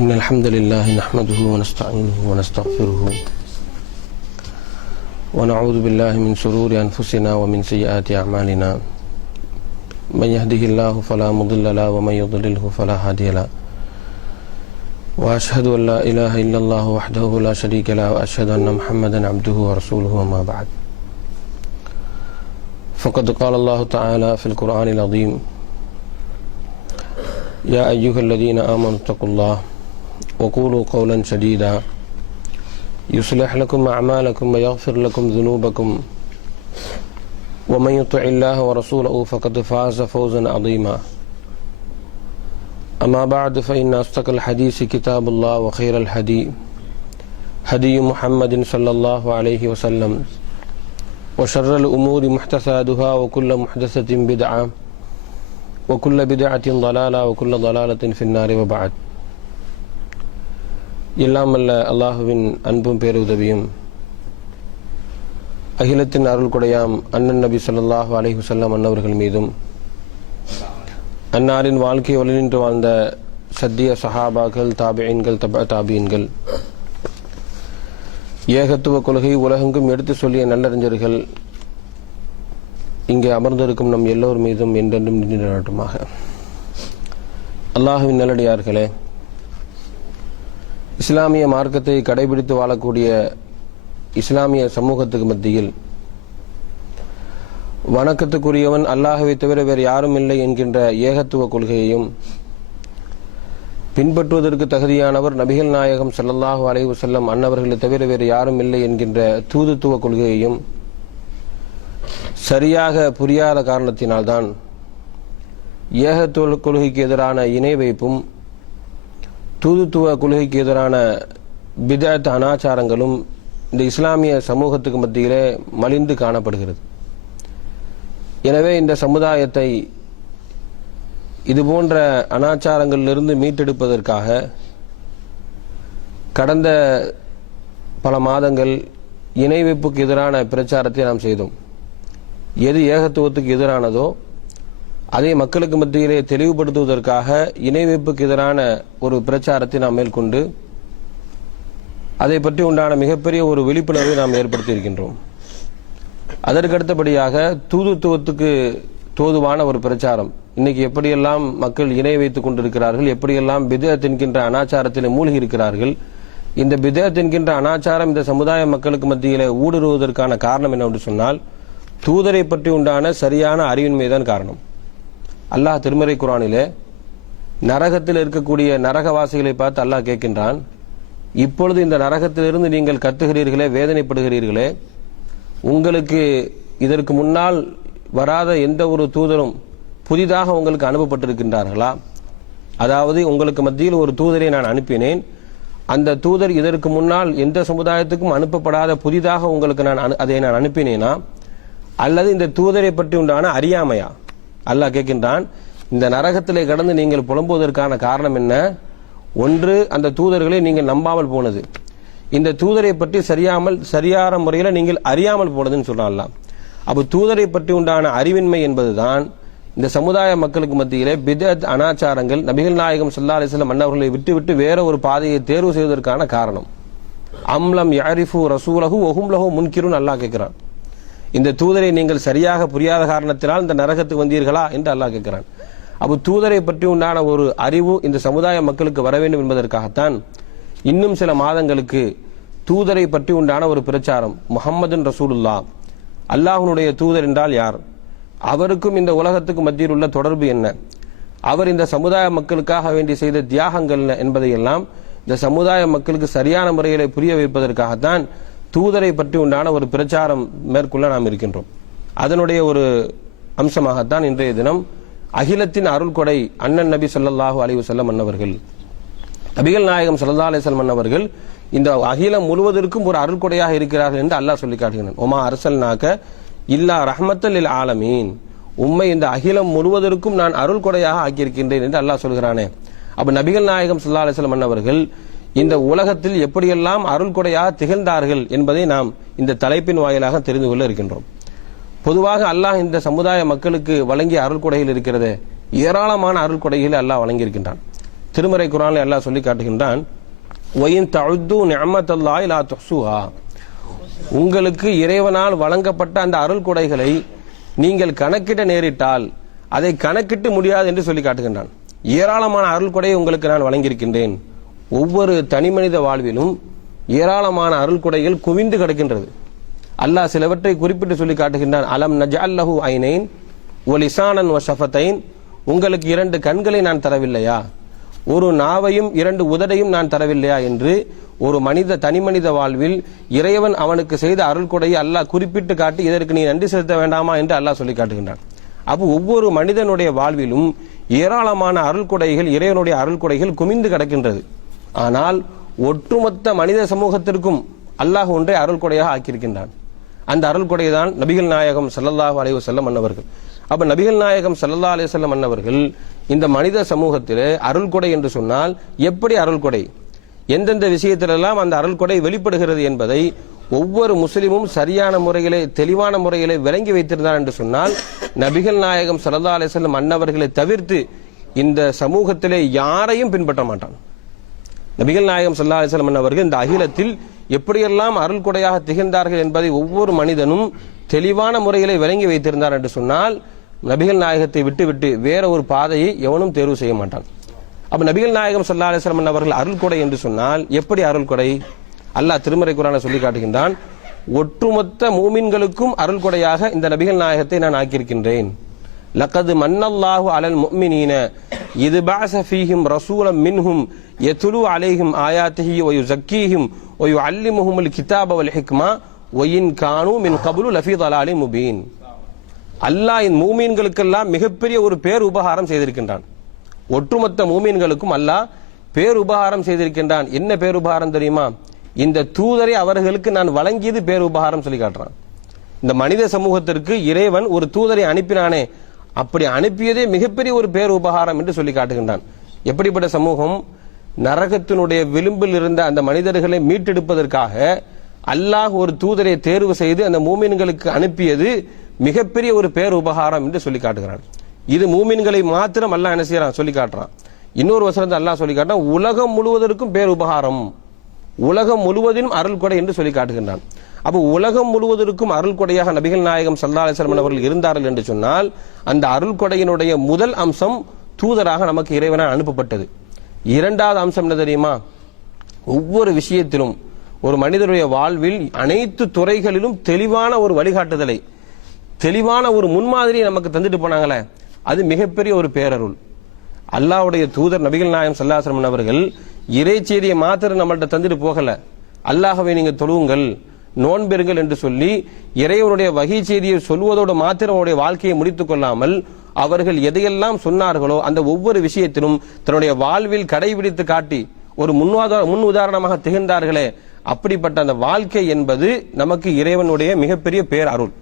إن الحمد لله نحمده ونستعينه ونستغفره ونعوذ بالله من شرور أنفسنا ومن سيئات أعمالنا من يهده الله فلا مضل له ومن يضلله فلا هادي له وأشهد أن لا إله إلا الله وحده لا شريك له وأشهد أن محمدا عبده ورسوله وما بعد فقد قال الله تعالى في القرآن العظيم يا أيها الذين آمنوا اتقوا الله وقولوا قولا سديدا يصلح لكم أعمالكم ويغفر لكم ذنوبكم ومن يطع الله ورسوله فقد فاز فوزا عظيما أما بعد فإن أصدق الحديث كتاب الله وخير الهدي هدي محمد صلى الله عليه وسلم وشر الأمور محدثاتها وكل محدثة بدعة وكل بدعة ضلالة وكل ضلالة في النار وبعد எல்லாம் அல்ல அல்லாஹுவின் அன்பும் பேருதவியும் அகிலத்தின் அருள் கொடையாம் அண்ணன் நபி ஸல்லல்லாஹு அலைஹி வஸல்லம் அன்னவர்கள் மீதும் அன்னாரின் வாழ்க்கை வழிநின்று வாழ்ந்த சத்திய சஹாபாக்கள் தாபிஈன்கள் தாபிஈன்கள் ஏகத்துவ கொள்கை உலகெங்கும் எடுத்து சொல்லிய நல்லறிஞர்கள் இங்கே அமர்ந்திருக்கும் நம் எல்லோர் மீதும் என்றென்றும் நின்றமாக. அல்லாஹுவின் நல்லடியார்களே, இஸ்லாமிய மார்க்கத்தை கடைபிடித்து வாழக்கூடிய இஸ்லாமிய சமூகத்துக்கு மத்தியில் வணக்கத்துக்குரியவன் அல்லாஹ்வை தவிர வேறு யாரும் இல்லை என்கின்ற ஏகத்துவ கொள்கையையும், பின்பற்றுவதற்கு தகுதியானவர் நபிகள் நாயகம் ஸல்லல்லாஹு அலைஹி வஸல்லம் அன்னவர்களை தவிர வேறு யாரும் இல்லை என்கின்ற தூதுத்துவ கொள்கையையும் சரியாக புரியாத காரணத்தினால்தான் ஏகத்துவ கொள்கைக்கு எதிரான இணை வைப்பும் தூதுத்துவ கொள்கைக்கு எதிரான பிதஅத் அனாச்சாரங்களும் இந்த இஸ்லாமிய சமூகத்துக்கு மத்தியிலே மலிந்து காணப்படுகிறது. எனவே இந்த சமுதாயத்தை இதுபோன்ற அனாச்சாரங்களிலிருந்து மீட்டெடுப்பதற்காக கடந்த பல மாதங்கள் இணை வைப்புக்கு எதிரான பிரச்சாரத்தை நாம் செய்தோம். எது ஏகத்துவத்துக்கு எதிரானதோ அதை மக்களுக்கு மத்தியிலே தெளிவுபடுத்துவதற்காக இணை வைப்புக்கு எதிரான ஒரு பிரச்சாரத்தை நாம் மேற்கொண்டு அதை பற்றி உண்டான மிகப்பெரிய ஒரு விழிப்புணர்வை நாம் ஏற்படுத்தி இருக்கின்றோம். அதற்கடுத்தபடியாக தூதுத்துவத்துக்கு தோதுவான ஒரு பிரச்சாரம், இன்னைக்கு எப்படியெல்லாம் மக்கள் இணை வைத்துக் கொண்டிருக்கிறார்கள், எப்படியெல்லாம் பிதஅத் என்கின்ற அனாச்சாரத்தில் மூழ்கி இருக்கிறார்கள், இந்த பிதஅத் என்கின்ற அனாச்சாரம் இந்த சமுதாய மக்களுக்கு மத்தியிலே ஊடுருவதற்கான காரணம் என்னவென்று சொன்னால் தூதரை பற்றி உண்டான சரியான அறிவின்மைதான் காரணம். அல்லாஹ் திருமறை குர்ஆனிலே நரகத்தில் இருக்கக்கூடிய நரகவாசிகளை பார்த்து அல்லாஹ் கேட்கின்றான், இப்பொழுது இந்த நரகத்திலிருந்து நீங்கள் கத்துகிறீர்களே, வேதனைப்படுகிறீர்களே, உங்களுக்கு இதற்கு முன்னால் வராத எந்த ஒரு தூதரும் புதிதாக உங்களுக்கு அனுப்பப்பட்டிருக்கின்றார்களா? அதாவது உங்களுக்கு மத்தியில் ஒரு தூதரை நான் அனுப்பினேன், அந்த தூதர் இதற்கு முன்னால் எந்த சமுதாயத்துக்கும் அனுப்பப்படாத புதிதாக உங்களுக்கு அதை நான் அனுப்பினேனா, அல்லது இந்த தூதரை பற்றி உண்டான அறியாமையா? அல்லாஹ் கேட்கின்றான், இந்த நரகத்திலே கடந்து நீங்கள் புலம்புவதற்கான காரணம் என்ன? ஒன்று, அந்த தூதர்களை நீங்கள் நம்பாமல் போனது, இந்த தூதரை பற்றி சரியான முறையில் நீங்கள் அறியாமல் போனதுன்னு சொல்றான். அப்போ தூதரை பற்றி உண்டான அறிவின்மை என்பதுதான் இந்த சமுதாய மக்களுக்கு மத்தியிலே பிதஅத் அனாச்சாரங்கள் நபிகள் நாயகம் ஸல்லல்லாஹு அலைஹி வஸல்லம் அன்னவர்களை விட்டுவிட்டு வேற ஒரு பாதையை தேர்வு செய்வதற்கான காரணம். அம்லம் யஅரிஃபு ரசூலஹு வஹும் லஹு முன்கிருன் அல்லாஹ் கேட்கிறான். இந்த தூதரை நீங்கள் சரியாக புரியாத காரணத்தினால் இந்த நரகத்துக்கு வந்தீர்களா என்று அல்லாஹ் கேட்கிறான். அப்போ தூதரை பற்றி உண்டான ஒரு அறிவு இந்த சமுதாய மக்களுக்கு வர வேண்டும் என்பதற்காகத்தான் இன்னும் சில மாதங்களுக்கு தூதரை பற்றி உண்டான ஒரு பிரச்சாரம், முஹம்மதுன் ரசூலுல்லாஹ், அல்லாஹ்வுடைய தூதர் என்றால் யார், அவருக்கும் இந்த உலகத்துக்கு மத்தியில் உள்ள தொடர்பு என்ன, அவர் இந்த சமுதாய மக்களுக்காக வேண்டி செய்த தியாகங்கள் என்பதையெல்லாம் இந்த சமுதாய மக்களுக்கு சரியான முறையில் புரிய வைப்பதற்காகத்தான் தூதரை பற்றி உண்டான ஒரு பிரச்சாரம் மேற்கொள்ள நாம் இருக்கின்றோம். அதனுடைய ஒரு அம்சமாகத்தான் இன்றைய தினம் அகிலத்தின் அருள் கொடை அண்ணன் நபி ஸல்லல்லாஹு அலைஹி வஸல்லம் அன்னவர்கள், நபிகள் நாயகம் ஸல்லல்லாஹு அலைஹி வஸல்லம் அன்னவர்கள் இந்த அகிலம் முழுவதற்கும் ஒரு அருள் கொடையாக இருக்கிறார்கள் என்று அல்லாஹ் சொல்லி காட்டுகிறான். ஒமா அர்சல்நாக இல்லா ரஹ்மத்தல் லில் ஆலமீன், உம்மை இந்த அகிலம் முழுவதற்கும் நான் அருள் கொடையாக ஆக்கியிருக்கின்றேன் என்று அல்லாஹ் சொல்கிறானே. அப்ப நபிகள் நாயகம் ஸல்லல்லாஹு அலைஹி வஸல்லம் அன்னவர்கள் இந்த உலகத்தில் எப்படியெல்லாம் அருள் கொடையாக திகழ்ந்தார்கள் என்பதை நாம் இந்த தலைப்பின் வாயிலாக தெரிந்து கொள்ள இருக்கின்றோம். பொதுவாக அல்லாஹ் இந்த சமுதாய மக்களுக்கு வழங்கிய அருள் கொடைகள் இருக்கிறது, ஏராளமான அருள் கொடைகளை அல்லாஹ் வழங்கியிருக்கின்றான். திருமறை குர்ஆனில் அல்லாஹ் சொல்லி காட்டுகின்றான், வயின் தஅது நிஅமத்தல்லாஹி லா துஹ்ஸூஹா, உங்களுக்கு இறைவனால் வழங்கப்பட்ட அந்த அருள் கொடைகளை நீங்கள் கணக்கிட நேரிட்டால் அதை கணக்கிட்டு முடியாது என்று சொல்லி காட்டுகின்றான். ஏராளமான அருள் கொடையை உங்களுக்கு நான் வழங்கியிருக்கின்றேன். ஒவ்வொரு தனி மனித வாழ்விலும் ஏராளமான அருள் கொடைகள் குவிந்து கிடக்கின்றது. அல்லாஹ் சிலவற்றை குறிப்பிட்டு சொல்லி காட்டுகின்றான். அலம் நஜஅல் லஹு ஐனைன் வ லிசானன் வ ஷஃபத்தைன், உங்களுக்கு 2 கண்களை நான் தரவில்லையா, ஒரு நாவையும் 2 உதடையும் நான் தரவில்லையா என்று ஒரு தனி மனித வாழ்வில் இறைவன் அவனுக்கு செய்த அருள் கொடையை அல்லாஹ் குறிப்பிட்டு காட்டி இதற்கு நீ நன்றி செலுத்த வேண்டாமா என்று அல்லாஹ் சொல்லி காட்டுகின்றான். அப்போ ஒவ்வொரு மனிதனுடைய வாழ்விலும் ஏராளமான அருள் கொடைகள், இறைவனுடைய அருள் கொடைகள் குமிந்து கிடக்கின்றது. ஆனால் ஒட்டுமொத்த மனித சமூகத்திற்கும் அல்லாஹ் ஒன்றை அருள் கொடையாக ஆக்கியிருக்கின்றான். அந்த அருள் கொடை தான் நபிகள் நாயகம் ஸல்லல்லாஹு அலைஹி வஸல்லம் அன்னவர்கள். அப்ப நபிகள் நாயகம் ஸல்லல்லாஹு அலைஹி வஸல்லம் அன்னவர்கள் இந்த மனித சமூகத்திலே அருள் கொடை என்று சொன்னால் எப்படி அருள் கொடை, எந்தெந்த விஷயத்திலெல்லாம் அந்த அருள் கொடை வெளிப்படுகிறது என்பதை ஒவ்வொரு முஸ்லிமும் சரியான முறையிலே தெளிவான முறையிலே விளங்கி வைத்திருந்தார் என்று சொன்னால் நபிகள் நாயகம் ஸல்லல்லாஹு அலைஹி வஸல்லம் அன்னவர்களை தவிர்த்து இந்த சமூகத்திலே யாரையும் பின்பற்ற மாட்டான். நபிகள் நாயகம் ஸல்லல்லாஹு அலைஹி வஸல்லம் அன்னவர்கள் இந்த அகிலத்தில் எப்படியெல்லாம் அருள் கொடையாக திகழ்ந்தார்கள் என்பதை ஒவ்வொரு மனிதனும் தெளிவான முறையிலே விளங்கி வைத்திருந்தார் என்று சொன்னால் நபிகள் நாயகத்தை விட்டுவிட்டு வேற ஒரு பாதையை எவனும் தேர்வு செய்ய மாட்டான். அப்ப நபிகள் நாயகம் ஸல்லல்லாஹு அலைஹி வஸல்லம் அவர்கள் அருள் கொடை என்று சொன்னால் எப்படி அருள் கொடை? அல்லாஹ் திருமறை குர்ஆனில் சொல்லி காட்டுகின்றான், ஒட்டுமொத்த மூமின்களுக்கும் அருள் கொடையாக இந்த நபிகள் நாயகத்தை நான் ஆக்கியிருக்கின்றேன். லக்கது மன்னல்லாஹு அலல் முஃமினீன இது பஅஸ ஃபீஹிம் ரசூலம் மின்ஹும் யத்லு அலைஹிம் ஆயாத்திஹி வ யுஸக்கீஹிம் வ யுஅல்லிமுஹுமுல் கிதாப வல் ஹிக்மா வ இன் கானூ மின் கப்லு லஃபீ ضلالٍ முபீன். அல்லாஹ் இந்த மூமின்களுக்கெல்லாம் மிகப்பெரிய ஒரு பேர் உபகாரம் செய்திருக்கின்றான். ஒட்டுமொத்த மூமின்களுக்கும் அல்லாஹ் பேர் உபகாரம் செய்திருக்கின்றான். என்ன பேர் உபகாரம் தெரியுமா? இந்த தூதரை அவர்களுக்கு நான் வழங்கியது பேர் உபகாரம் சொல்லி காட்டுறான். இந்த மனித சமூகத்திற்கு இறைவன் ஒரு தூதரை அனுப்பினானே, அப்படி அனுப்பியதே மிகப்பெரிய ஒரு பேர் உபகாரம் என்று சொல்லி காட்டுகின்றான். எப்படிப்பட்ட சமூகம்? நரகத்தினுடைய விளிம்பில் இருந்த அந்த மனிதர்களை மீட்டெடுப்பதற்காக அல்லாஹ் ஒரு தூதரை தேர்வு செய்து அந்த மூமின்களுக்கு அனுப்பியது மிகப்பெரிய ஒரு பேர் உபகாரம் என்று சொல்லி காட்டுகிறான். இது மூமின்களை மாத்திரம் அல்லாஹ் என்ன செய்யறான் சொல்லி காட்டுறான். இன்னொரு வசனத்தை அல்லாஹ் சொல்லி காட்டுறான், உலகம் முழுவதற்கும் பேர் உபகாரம், உலகம் முழுவதிலும் அருள் கொடை என்று சொல்லி காட்டுகின்றான். அப்போ உலகம் முழுவதற்கும் அருள் கொடையாக நபிகள் நாயகம் ஸல்லல்லாஹு அலைஹி வஸல்லம் அவர்கள் இருந்தார்கள் என்று சொன்னால் அந்த அருள் கொடையினுடைய முதல் அம்சம் தூதராக நமக்கு இறைவனால் அனுப்பப்பட்டது. இரண்டாவது அம்சம் என்ன தெரியுமா? ஒவ்வொரு விஷயத்திலும் ஒரு மனிதனுடைய வாழ்வில் அனைத்து துறைகளிலும் தெளிவான ஒரு வழிகாட்டுதலை, தெளிவான ஒரு முன்மாதிரியை நமக்கு தந்துட்டு போனாங்களே, அது மிகப்பெரிய ஒரு பேரருள். அல்லாஹ்வுடைய தூதர் நபிகள் நாயகம் ஸல்லல்லாஹு அலைஹி வஸல்லம் அவர்கள் இறைச்செய்தியை மாத்திரம் நம்மள்ட்ட தந்துட்டு போகல. அல்லாஹ்வை நீங்க தொழுவுங்கள், நோன்பெறுங்கள் என்று சொல்லி இறைவனுடைய வகை செய்தியை சொல்வதோடு மாத்திரம் அவருடைய வாழ்க்கையை முடித்துக் கொள்ளாமல் அவர்கள் எதையெல்லாம் சொன்னார்களோ அந்த ஒவ்வொரு விஷயத்திலும் தன்னுடைய வாழ்வில் கடைபிடித்து காட்டி ஒரு முன் உதாரணமாக திகழ்ந்தார்களே, அப்படிப்பட்ட அந்த வாழ்க்கை என்பது நமக்கு இறைவனுடைய மிகப்பெரிய பேர் அருள்.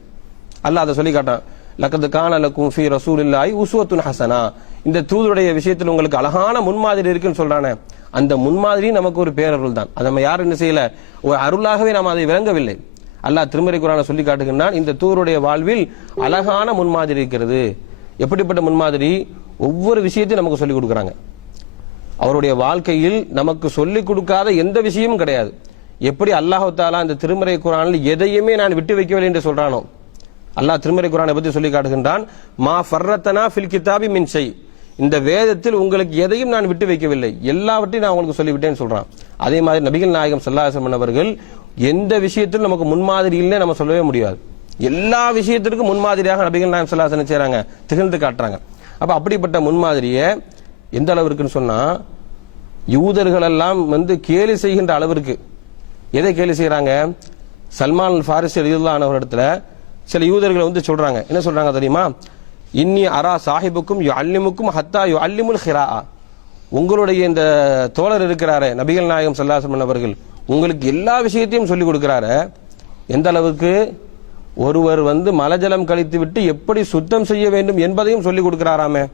அல்லாஹ் அதை சொல்லி காட்டான், லக்கது கான லக்கும் ஃபீ ரசூலில்லாஹி உஸ்வத்துன் ஹஸனா, இந்த தூதருடைய விஷயத்தில் உங்களுக்கு அழகான முன்மாதிரி இருக்குன்னு சொல்றானே, அந்த முன்மாதிரி நமக்கு ஒரு பேரருள் தான். அதை நம்ம யாரும் என்ன செய்யல, ஒரு அருளாகவே நாம் அதை விளங்கவில்லை. அல்லாஹ் திருமறை குர்ஆனில் சொல்லி காட்டுகின்றான், இந்த தூதருடைய வாழ்வில் அழகான முன்மாதிரி இருக்கிறது. எப்படிப்பட்ட முன்மாதிரி? ஒவ்வொரு விஷயத்தையும் நமக்கு சொல்லிக் கொடுக்குறாங்க. அவருடைய வாழ்க்கையில் நமக்கு சொல்லிக் கொடுக்காத எந்த விஷயமும் கிடையாது. எப்படி அல்லாஹ் தஆலா இந்த திருமறை குர்ஆனில் எதையுமே நான் விட்டு வைக்கவில்லை என்று சொல்றானோ, அல்லாஹ் திருமறை குர்ஆனை பற்றி சொல்லி காட்டுகின்றான், மா ஃபர்ரத்தனா ஃபில் கிதாபி மின் ஷை, இந்த வேதத்தில் உங்களுக்கு எதையும் நான் விட்டு வைக்கவில்லை, எல்லாவற்றையும் நான் உங்களுக்கு சொல்லிவிட்டேன்னு சொல்றான். அதே மாதிரி நபிகள் நாயகம் ஸல்லல்லாஹு அலைஹி வஸல்லம் அவர்கள் எந்த விஷயத்திலும் நமக்கு முன்மாதிரி இல்லை நம்ம சொல்லவே முடியாது. எல்லா விஷயத்திற்கும் முன்மாதிரியாக நபிகள் நாயகம் ஸல்லல்லாஹு அலைஹி வஸல்லம் செய்றாங்க, திகழ்ந்து காட்டுறாங்க. அப்ப அப்படிப்பட்ட முன்மாதிரியை எந்த அளவிற்குன்னு சொன்னா, யூதர்கள் எல்லாம் கேலி செய்கின்ற அளவிற்கு. எதை கேலி செய்யறாங்க? சல்மான் ஃபாரிசி ரலியல்லாஹு அன்ஹு இடத்துல சில யூதர்கள் சொல்றாங்க, என்ன சொல்றாங்க தெரியுமா? இன்னி அரா சாஹிபுக்கும் யுஅல்லிமுக்கும் ஹத்தா யுஅல்லிமுல் ഖിറാഅ, உங்களுடைய இந்த தோழர் இருக்கிறாரே நபிகள் நாயகம் ஸல்லல்லாஹு அலைஹி வஸல்லம் அவர்கள் உங்களுக்கு எல்லா விஷயத்தையும் சொல்லிக் கொடுக்கிறாரு. எந்த அளவுக்கு? ஒருவர் மலஜலம் கழித்து விட்டு எப்படி சுத்தம் செய்ய வேண்டும் என்பதையும் சொல்லிக் கொடுக்கிறாராமே.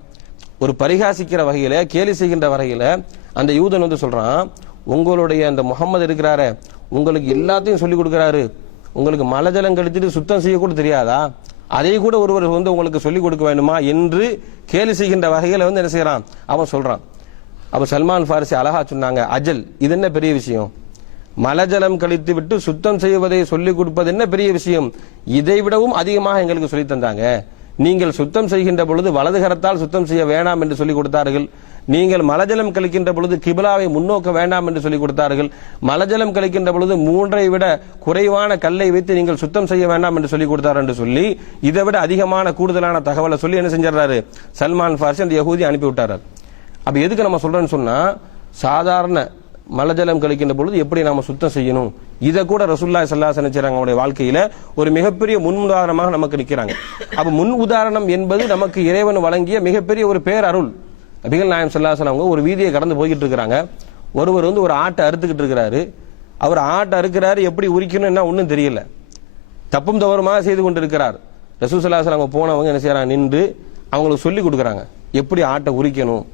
ஒரு பரிகாசிக்கிற வகையில, கேலி செய்கின்ற வகையில அந்த யூதன் சொல்றான், உங்களுடைய அந்த முகமது இருக்கிறாரே உங்களுக்கு எல்லாத்தையும் சொல்லிக் கொடுக்கிறாரு, உங்களுக்கு மலஜலம் கழித்துட்டு சுத்தம் செய்ய கூட தெரியாதா? அதை கூட ஒருவர் உங்களுக்கு சொல்லிக் கொடுக்க வேண்டுமா என்று கேலி செய்கின்ற வகையில என்ன செய்யறான் அவன் சொல்றான். அப்ப சல்மான் ஃபாரிசி அழகா சொன்னாங்க, அஜல் இது என்ன பெரிய விஷயம், மலஜலம் கழித்து விட்டு சுத்தம் செய்வதை சொல்லிக் கொடுப்பது என்ன பெரிய விஷயம், இதை விடவும் அதிகமாக எங்களுக்கு சொல்லி தந்தாங்க. நீங்கள் சுத்தம் செய்கின்ற பொழுது வலது கரத்தால் சுத்தம் செய்ய வேண்டாம் என்று சொல்லிக் கொடுத்தார்கள். நீங்கள் மலஜலம் கழிக்கின்ற பொழுது கிபிலாவை முன்னோக்க வேண்டாம் என்று சொல்லிக் கொடுத்தார்கள். மலஜலம் கழிக்கின்ற பொழுது 3ஐ விட குறைவான கல்லை வைத்து நீங்கள் சுத்தம் செய்ய வேண்டாம் என்று சொல்லிக் கொடுத்தார் என்று சொல்லி இதை விட அதிகமான கூடுதலான தகவலை சொல்லி என்ன செஞ்சாரு சல்மான் ஃபாரிசி அந்த யஹூதி அனுப்பி விட்டார். அப்ப எதுக்கு நம்ம சொல்றேன்னு சொன்னா, சாதாரண மலஜலம் கழிக்கின்ற பொழுது எப்படி நாம சுத்தம் செய்யணும், இதை கூட ரசூலுல்லாஹி ஸல்லல்லாஹு அலைஹி வஸல்லம் அவருடைய வாழ்க்கையில ஒரு மிகப்பெரிய முன் உதாரணமாக நமக்கு நிற்கிறாங்க. அப்ப முன் உதாரணம் என்பது நமக்கு இறைவன் வழங்கிய மிகப்பெரிய ஒரு பேர் அருள். நபிகள் நாயகம் ஸல்லல்லாஹு அலைஹி வஸல்லம் ஒரு வீதியை கடந்து போய்கிட்டு இருக்கிறாங்க. ஒருவர் ஒரு ஆட்டை அறுத்துக்கிட்டு இருக்கிறாரு. அவர் ஆட்டை அறுக்கிறாரு, எப்படி உரிக்கணும் என்ன ஒன்றும் தெரியல, தப்பும் தவறுமாக செய்து கொண்டு இருக்கிறார். ரசூல் ஸல்லல்லாஹு அலைஹி வஸல்லம் போனவங்க என்ன செய்யறாங்க, நின்று அவங்களுக்கு சொல்லி கொடுக்குறாங்க எப்படி ஆட்டை உரிக்கணும்,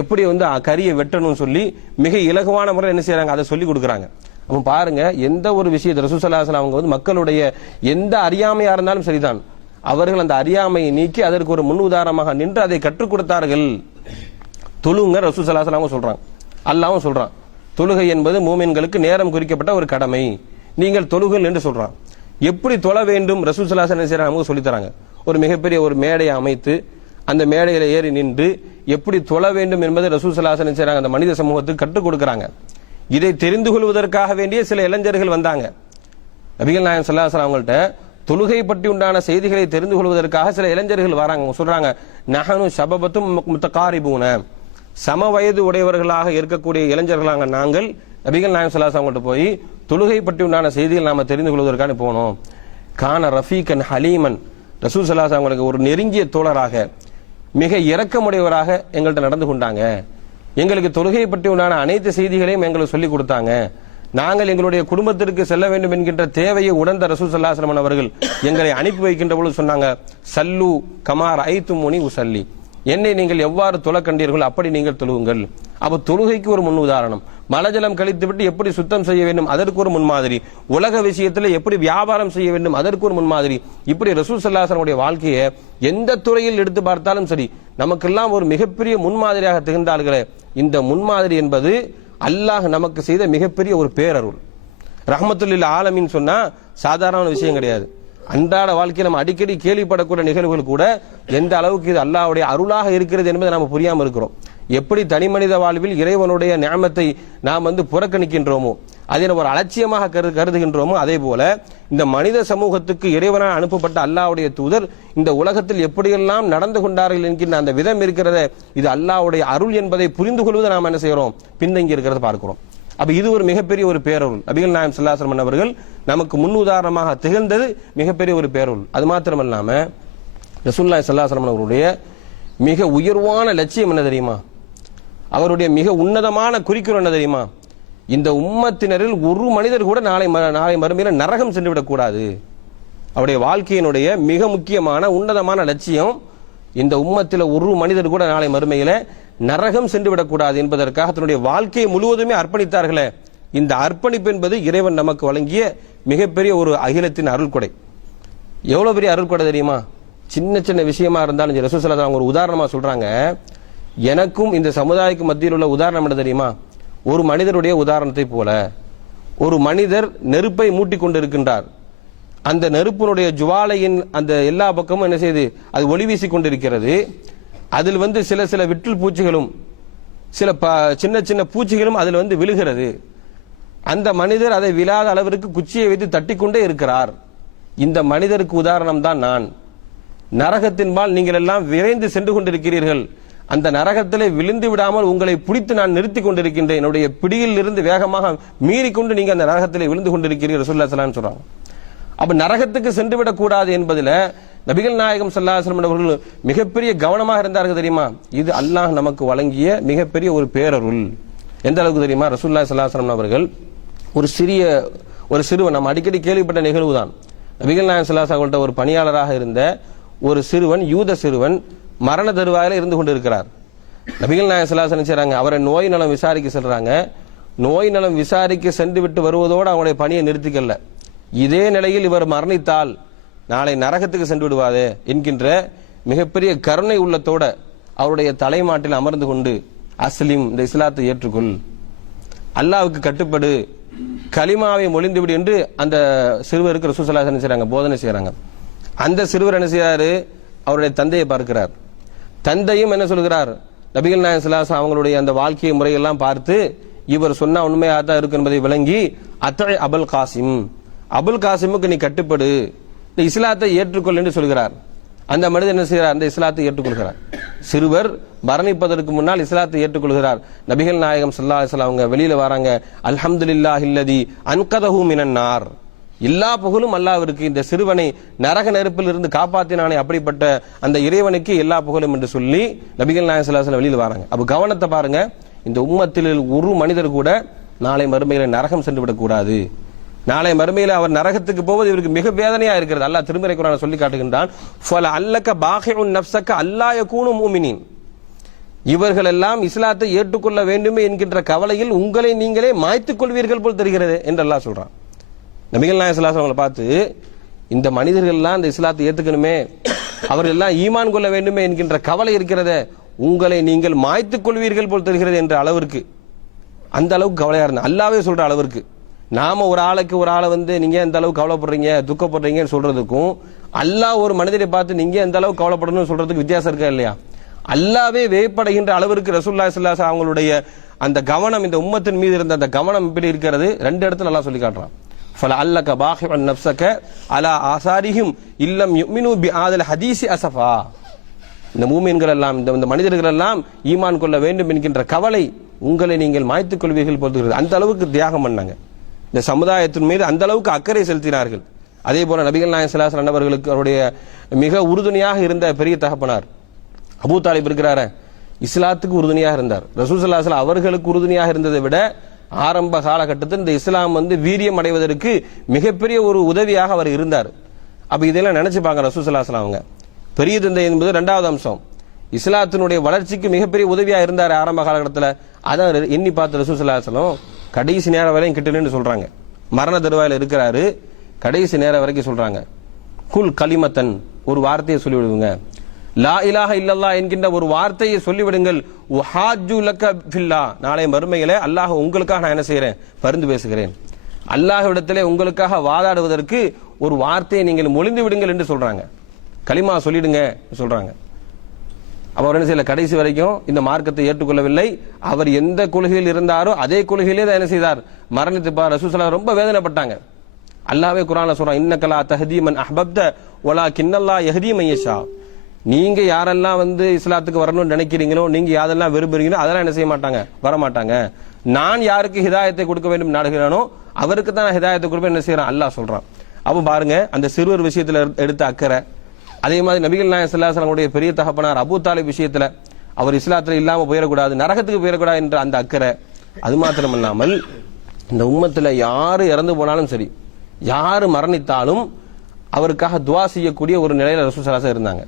எப்படி கறியை வெட்டணும் சொல்லி மிக இலகுவான முறை என்ன செய்யறாங்க அதை சொல்லி கொடுக்குறாங்க. அப்ப பாருங்க, எந்த ஒரு விஷயத்தை ரசூல் ஸல்லல்லாஹு அலைஹி வஸல்லம் அவங்க மக்களுடைய எந்த அறியாமையா இருந்தாலும் சரிதான், அவர்கள் அந்த அறியாமையை நீக்கி அதற்கு ஒரு முன் உதாரணமாக நின்று அதை கற்றுக் கொடுத்தார்கள். தொழுங்க ரசூல் ஸல்லல்லாஹு அலைஹி வஸல்லம் சொல்றாங்க, அல்லாஹ்வும் சொல்றான், தொழுகை என்பது மூமின்களுக்கு நேரம் குறிக்கப்பட்ட ஒரு கடமை, நீங்கள் தொழுகள் என்று சொல்றான். எப்படி தொழ வேண்டும் ரசூல் ஸல்லல்லாஹு அலைஹி வஸல்லம் நமக்கு சொல்லி தராங்க. ஒரு மிகப்பெரிய ஒரு மேடையை அமைத்து அந்த மேடையில ஏறி நின்று எப்படி தொழ வேண்டும் என்பதை ரசூல் ஸல்லல்லாஹு அலைஹி வஸல்லம் அந்த மனித சமூகத்துக்கு கற்றுக் கொடுக்கிறாங்க. இதை தெரிந்து கொள்வதற்காக வேண்டிய சில இளைஞர்கள் வந்தாங்க. நபிகள் நாயகம் ஸல்லல்லாஹு அலைஹி வஸல்லம் அவங்கள்ட்ட தொழுகை பற்றி உண்டான செய்திகளை தெரிந்து கொள்வதற்காக சில இளைஞர்கள் வராங்க. சொல்றாங்க, நஹனு ஷபபத்தும் முத்தகாரிபூன, சம வயது உடையவர்களாக இருக்கக்கூடிய இளைஞர்களாக நாங்கள் நபிகள் நாயகம் ஸல்லல்லாஹு அலைஹி வஸல்லம் அவங்கள்ட்ட போய் தொழுகை பற்றி உண்டான செய்திகள் நாம தெரிந்து கொள்வதற்காக போனோம். கான ரஃபீகன் ஹலீமன், ரசூல் ஸல்லல்லாஹு அலைஹி வஸல்லம் அவங்களுக்கு ஒரு நெருங்கிய தோழராக மிக இரக்கமுடையவராக எங்கள்கிட்ட நடந்து கொண்டாங்க. எங்களுக்கு தொழுகை பற்றி உண்டான அனைத்து செய்திகளையும் எங்களுக்கு சொல்லிக் கொடுத்தாங்க. நாங்கள் எங்களுடைய குடும்பத்திற்கு செல்ல வேண்டும் என்கின்ற தேவையை உணர்ந்த ரசூல் ஸல்லல்லாஹு அலைஹி வஸல்லம் அவர்கள் எங்களை அனுப்பி வைக்கின்ற பொழுது சொன்னாங்க, சல்லு கமார் ஐத்துமுனி உசல்லி, என்னை நீங்கள் எவ்வாறு தொழ கண்டீர்கள் அப்படி நீங்கள் தொழுவுங்கள். அப்ப தொழுகைக்கு ஒரு முன் உதாரணம், மலஜலம் கழித்து விட்டு எப்படி சுத்தம் செய்ய வேண்டும் அதற்கு ஒரு முன்மாதிரி, உலக விஷயத்தில் எப்படி வியாபாரம் செய்ய வேண்டும் அதற்கு ஒரு முன்மாதிரி, இப்படி ரசூல் ஸல்லல்லாஹு அலைஹி வஸல்லம் வாழ்க்கையை எந்த துறையில் எடுத்து பார்த்தாலும் சரி நமக்கெல்லாம் ஒரு மிகப்பெரிய முன்மாதிரியாக திகழ்ந்தார்களே. இந்த முன்மாதிரி என்பது அல்லாஹ் நமக்கு செய்த மிகப்பெரிய ஒரு பேரருள். ரஹ்மத்துல் ஆலமீன் சொன்னா சாதாரண விஷயம் கிடையாது. அன்றாட வாழ்க்கையில் நம்ம அடிக்கடி கேள்விப்படக்கூடிய நிகழ்வுகள் கூட எந்த அளவுக்கு இது அல்லாஹ்வுடைய அருளாக இருக்கிறது என்பதை நாம் புரியாமல் இருக்கிறோம். எப்படி தனி மனித வாழ்வில் இறைவனுடைய நியமத்தை நாம் புறக்கணிக்கின்றோமோ, அதை ஒரு அலட்சியமாக கருதுகின்றோமோ, அதே போல இந்த மனித சமூகத்துக்கு இறைவனால் அனுப்பப்பட்ட அல்லாஹ்வுடைய தூதர் இந்த உலகத்தில் எப்படியெல்லாம் நடந்து கொண்டார்கள் என்கின்ற அந்த விதம் இருக்கிறத, இது அல்லாஹ்வுடைய அருள் என்பதை புரிந்து கொள்வதை நாம் என்ன செய்யறோம், பின்தங்கி இருக்கிறத பார்க்கிறோம். அப்ப இது ஒரு மிகப்பெரிய ஒரு பேரருள். நபிகள் நாயகம் ஸல்லல்லாஹு அலைஹி வஸல்லம் அவர்கள் நமக்கு முன் உதாரணமாக திகழ்ந்தது மிகப்பெரிய ஒரு பேரருள். அது மாத்திரமல்லாம ரசூலுல்லாஹி ஸல்லல்லாஹு அலைஹி வஸல்லம் அவருடைய மிக உயர்வான லட்சியம் என்ன தெரியுமா, அவருடைய மிக உன்னதமான குறிக்கோள் என்ன தெரியுமா, இந்த உம்மத்தினரில் ஒரு மனிதர் கூட நாளை மறுமையில நரகம் சென்று விடக்கூடாது. அவருடைய வாழ்க்கையினுடைய மிக முக்கியமான உன்னதமான லட்சியம், இந்த உம்மத்தில ஒரு மனிதர் கூட நாளை மறுமையில நரகம் சென்று விடக்கூடாது என்பதற்காக தன்னுடைய வாழ்க்கையை முழுவதுமே அர்ப்பணித்தார்களே. இந்த அர்ப்பணிப்பு என்பது இறைவன் நமக்கு வழங்கிய மிகப்பெரிய ஒரு அகிலத்தின் அருள் கொடை. எவ்வளவு பெரிய அருள் கொடை தெரியுமா, சின்ன சின்ன விஷயமா இருந்தாலும் ரசூல் ஸல்லல்லாஹு அலைஹி வஸல்லம் ஒரு உதாரணமா சொல்றாங்க. எனக்கும் இந்த சமுதாயக்கு மத்தியில் உள்ள உதாரணம் என்ன தெரியுமா, ஒரு மனிதருடைய உதாரணத்தை போல. ஒரு மனிதர் நெருப்பை மூட்டிக் கொண்டிருக்கின்றார். அந்த நெருப்பினுடைய ஜுவாலையின் அந்த எல்லா பக்கமும் என்ன செய்து அது ஒளி வீசிக் கொண்டிருக்கிறது. அதில் சில சில விட்டில் பூச்சிகளும் சில சின்ன சின்ன பூச்சிகளும் அதில் விழுகிறது. அந்த மனிதர் அதை விழாத அளவிற்கு குச்சியை வைத்து தட்டிக்கொண்டே இருக்கிறார். இந்த மனிதருக்கு உதாரணம் தான் நான். நரகத்தின்பால் நீங்கள் எல்லாம் விரைந்து சென்று கொண்டிருக்கிறீர்கள். அந்த நரகத்திலே விழுந்து விடாமல் உங்களை பிடித்து நான் நிறுத்தி கொண்டிருக்கின்றேன். என்னுடைய பிடியில் இருந்து வேகமாக மீறிக்கொண்டு நீங்க அந்த நரகத்திலே விழுந்து கொண்டிருக்கிறீர்கள் ரசூலுல்லாஹி ஸல்லல்லாஹு அலைஹி வஸல்லம் சொல்றாங்க. அப்ப நரகத்துக்கு சென்று விடக்கூடாது என்பதில் நபிகள் நாயகம் ஸல்லல்லாஹு அலைஹி வஸல்லம் அவர்கள் மிகப்பெரிய கவனமாக இருந்தார்கள் தெரியுமா. இது அல்லாஹ் நமக்கு வழங்கிய மிகப்பெரிய ஒரு பேரருள். எந்த அளவுக்கு தெரியுமா, ரசூலுல்லாஹி ஸல்லல்லாஹு அலைஹி வஸல்லம் அவர்கள் ஒரு சிறுவன், நம்ம அடிக்கடி கேள்விப்பட்ட நிகழ்வு தான். நபிகள் நாயகம் ஸல்லல்லாஹு அலைஹி வஸல்லம் ஒரு பணியாளராக இருந்த ஒரு சிறுவன், யூத சிறுவன் மரண தருவாயில இருந்து கொண்டிருக்கிறார். நபிகள் நாயகம் ஸல்லல்லாஹு அலைஹி வஸல்லம் செய்றாங்க, அவரை நோய் நலம் விசாரிக்க செல்றாங்க. நோய் நலம் விசாரிக்க சென்று விட்டு வருவதோடு அவனுடைய பணியை நிறுத்திக்கல. இதே நிலையில் இவர் மரணித்தால் நாளை நரகத்துக்கு சென்று விடுவாதே என்கின்ற மிகப்பெரிய கருணை உள்ளத்தோட அவருடைய தலைமாட்டில் அமர்ந்து கொண்டு அஸ்லிம், இந்த இஸ்லாத்தை ஏற்றுக்கொள், அல்லாஹ்வுக்கு கட்டுப்படு, கலிமாவை மொழிந்துவிடு என்று அந்த சிறுவருக்கு ரசூலுல்லாஹி ஸல்லல்லாஹு அலைஹி வஸல்லம் செய்றாங்க, போதனை செய்றாங்க. அந்த சிறுவர் என்ன செய்றாரு? அவருடைய தந்தையை பார்க்கிறார். தந்தையும் என்ன சொல்கிறார்? நபிகள் நாயகம் ஸல்லல்லாஹு அலைஹி வஸல்லம் அவங்களுடைய அந்த வாழ்க்கை முறையெல்லாம் பார்த்து இவர் சொன்னா உண்மையாக தான் இருக்கு என்பதை விளங்கி அத்தை அபுல் காசிம், அபுல் காசிமுக்கு நீ கட்டுப்படு, இந்த இஸ்லாத்தை ஏற்றுக்கொள் என்று சொல்கிறார். அந்த மனிதன் என்ன செய்கிறார்? அந்த இஸ்லாத்தை ஏற்றுக்கொள்கிறார். சிறுவர் மரணிப்பதற்கு முன்னால் இஸ்லாத்தை ஏற்றுக்கொள்கிறார். நபிகள் நாயகம் ஸல்லல்லாஹு அலைஹி வஸல்லம் அவங்க வெளியில வராங்க, அல்ஹம்துலில்லாஹில்லதி அன்கதஹு மினன் நார், எல்லா புகழும் அல்லாஹ்விற்கு, இந்த சிறுவனை நரக நெருப்பில் இருந்து காப்பாற்றினானே அப்படிப்பட்ட அந்த இறைவனுக்கு எல்லா புகழும் என்று சொல்லி நபிகள் நாயகம் ஸல்லல்லாஹு அலைஹி வஸல்லம் வெளியில வராங்க. அப்ப கவனத்தை பாருங்க, இந்த உம்மத்தில் ஒரு மனிதர் கூட நாளை மறுமையில நரகம் சென்று விடக்கூடாது. நாளை மறுமையில அவர் நரகத்துக்கு போவது இவருக்கு மிக வேதனையா இருக்கிறது. அல்லாஹ் திருமறை குர்ஆன்ல சொல்லி காட்டுகின்றான், ஃபல அல்லக பாகிஉன் நஃப்ஸக அல்லா யகூனு முஃமினீன், இவர்கள் எல்லாம் இஸ்லாத்தை ஏற்றுக்கொள்ள வேண்டுமே என்கின்ற கவலையில் உங்களை நீங்களே மாய்த்துக் கொள்வீர்கள் போல் தெரிகிறது என்று அல்லாஹ் சொல்றான். நபிகள் நாயகம் ஸல்லல்லாஹு அலைஹி வஸல்லம் பார்த்து, இந்த மனிதர்கள் எல்லாம் இந்த இஸ்லாத்தை ஏற்றுக்கணுமே, அவர்கள் எல்லாம் ஈமான் கொள்ள வேண்டுமே என்கின்ற கவலை இருக்கிறதே, உங்களை நீங்கள் மாய்த்துக் கொள்வீர்கள் போல் தெரிகிறது என்ற அளவிற்கு, அந்த அளவுக்கு கவலையா இருந்த அல்லாஹ்வே சொல்ற அளவிற்கு. நாம ஒரு ஆளை வந்து நீங்க எந்த அளவுக்கு கவலைப்படுறீங்க துக்கப்படுறீங்கன்னு சொல்றதுக்கும் அல்லாஹ் ஒரு மனிதரை பார்த்து நீங்க எந்த அளவுக்கு கவலைப்படணும்னு சொல்றதுக்கு வித்தியாசம் இருக்கா இல்லையா? அல்லாஹ்வே வேப்படுகின்ற அளவிற்கு ரசூலுல்லாஹி ஸல்லல்லாஹு அலைஹி வஸல்லம் அவங்களுடைய அந்த கவனம், இந்த உம்மத்தின் மீது இருந்த அந்த கவனம் எப்படி இருக்கிறது? ரெண்டு இடத்துல அல்லாஹ் சொல்லி காட்டுறான். ஃபல அல்லக பாகிஉன் நஃப்ஸக அலா ஆசாரிஹிம் இல்லம் யுமினு பிஆதல் ஹதீஸி அஸஃபா, இந்த மூமின்கள் எல்லாம், இந்த மனிதர்கள் எல்லாம் ஈமான் கொள்ள வேண்டும் என்கின்ற கவலை உங்களை நீங்கள் மாய்த்துக் கொள்வீர்கள் போல். அந்த அளவுக்கு தியாகம் பண்ணாங்க, இந்த சமுதாயத்தின் மீது அந்த அளவுக்கு அக்கறை செலுத்தினார்கள். அதே போல நபிகள் நாயகம் ஸல்லல்லாஹு அலைஹி வஸல்லம் அவர்களுக்கு அவருடைய மிக உறுதுணையாக இருந்த பெரிய தகப்பனார் அபூ தாலிப் இருக்கிறார, இஸ்லாத்துக்கு உறுதுணையாக இருந்தார். ரசூல் ஸல்லல்லாஹு அலைஹி வஸல்லம் அவர்களுக்கு உறுதுணையாக இருந்ததை விட ஆரம்ப காலகட்டத்தில் இந்த இஸ்லாம் வந்து வீரியம் அடைவதற்கு மிகப்பெரிய ஒரு உதவியாக அவர் இருந்தார். அப்ப இதெல்லாம் நினைச்சுப்பாங்க ரசூல் ஸல்லல்லாஹு அலைஹி வஸல்லம் அவங்க. பெரிய தந்தை என்பது இரண்டாவது அம்சம், இஸ்லாத்தினுடைய வளர்ச்சிக்கு மிகப்பெரிய உதவியா இருந்தார் ஆரம்ப காலகட்டத்தில். அதான் எண்ணி பார்த்து ரசூல் ஸல்லல்லாஹு அலைஹி வஸல்லம் கடைசி நேரம் வரையும் கிட்டணும்னு சொல்றாங்க. மரண தருவாயில இருக்கிறாரு, கடைசி நேரம் வரைக்கும் சொல்றாங்க, குல் கலிமத்தன், ஒரு வார்த்தையை சொல்லிவிடுங்க, லா இலாஹ இல்லல்லாஹ் என்கின்ற ஒரு வார்த்தையை சொல்லிவிடுங்கள், உஹாஜ்ஜு லக ஃபில்லா, நாளை மறுமையிலே அல்லாஹ் உங்களுக்காக நான் என்ன செய்கிறேன்? பரிந்து பேசுகிறேன். அல்லாஹ்விடத்திலே உங்களுக்காக வாதாடுவதற்கு ஒரு வார்த்தையை நீங்கள் மொழிந்து விடுங்கள் என்று சொல்றாங்க. கலிமா சொல்லிடுங்க சொல்றாங்க. அவர் என்ன செய்யல, கடைசி வரைக்கும் இந்த மார்க்கத்தை ஏற்றுக்கொள்ளவில்லை. அவர் எந்த கொள்கையில் இருந்தாரோ அதே கொள்கையிலே தான் என்ன செய்தார்? மரணித்துப்பார். ரசூல் ஸல்லல்லாஹு ரொம்ப வேதனைப்பட்டாங்க. அல்லாஹ்வே குர்ஆன்ல சொல்றான், இன்னக லா தஹ்தி மன் அஹ்பப்த வலாகின்னல்லாஹ் யஹ்தி மன் யஷா, நீங்க யாரெல்லாம் வந்து இஸ்லாத்துக்கு வரணும்னு நினைக்கிறீங்களோ, நீங்க யாரெல்லாம் விரும்புறீங்களோ அதெல்லாம் என்ன செய்ய மாட்டாங்க? வர மாட்டாங்க. நான் யாருக்கு ஹிதாயத்தை கொடுக்க வேண்டும் நாடுகிறானோ அவருக்கு தான் ஹிதாயத்தை கொடுப்பேன் என்ன செய்யறான் அல்லாஹ் சொல்றான். அப்ப பாருங்க, அந்த சிறுவர் விஷயத்துல எடுத்த அக்கறை. அதே மாதிரி நபிகள் நாயகம் ஸல்லல்லாஹு அலைஹி வஸல்லம் பெரிய தகப்பனார் அபூ தாலிப் விஷயத்துல அவர் இஸ்லாத்துல இல்லாம போயிடக்கூடாது, நரகத்துக்கு போயிடக்கூடாது என்ற அந்த அக்கறை. அது மாத்திரமல்லாமல் இந்த உம்மத்துல யாரு இறந்து போனாலும் சரி, யாரு மரணித்தாலும் அவருக்காக துவா செய்யக்கூடிய ஒரு நிலையில ரசூல் ஸல்லல்லாஹு அலைஹி வஸல்லம் இருந்தாங்க.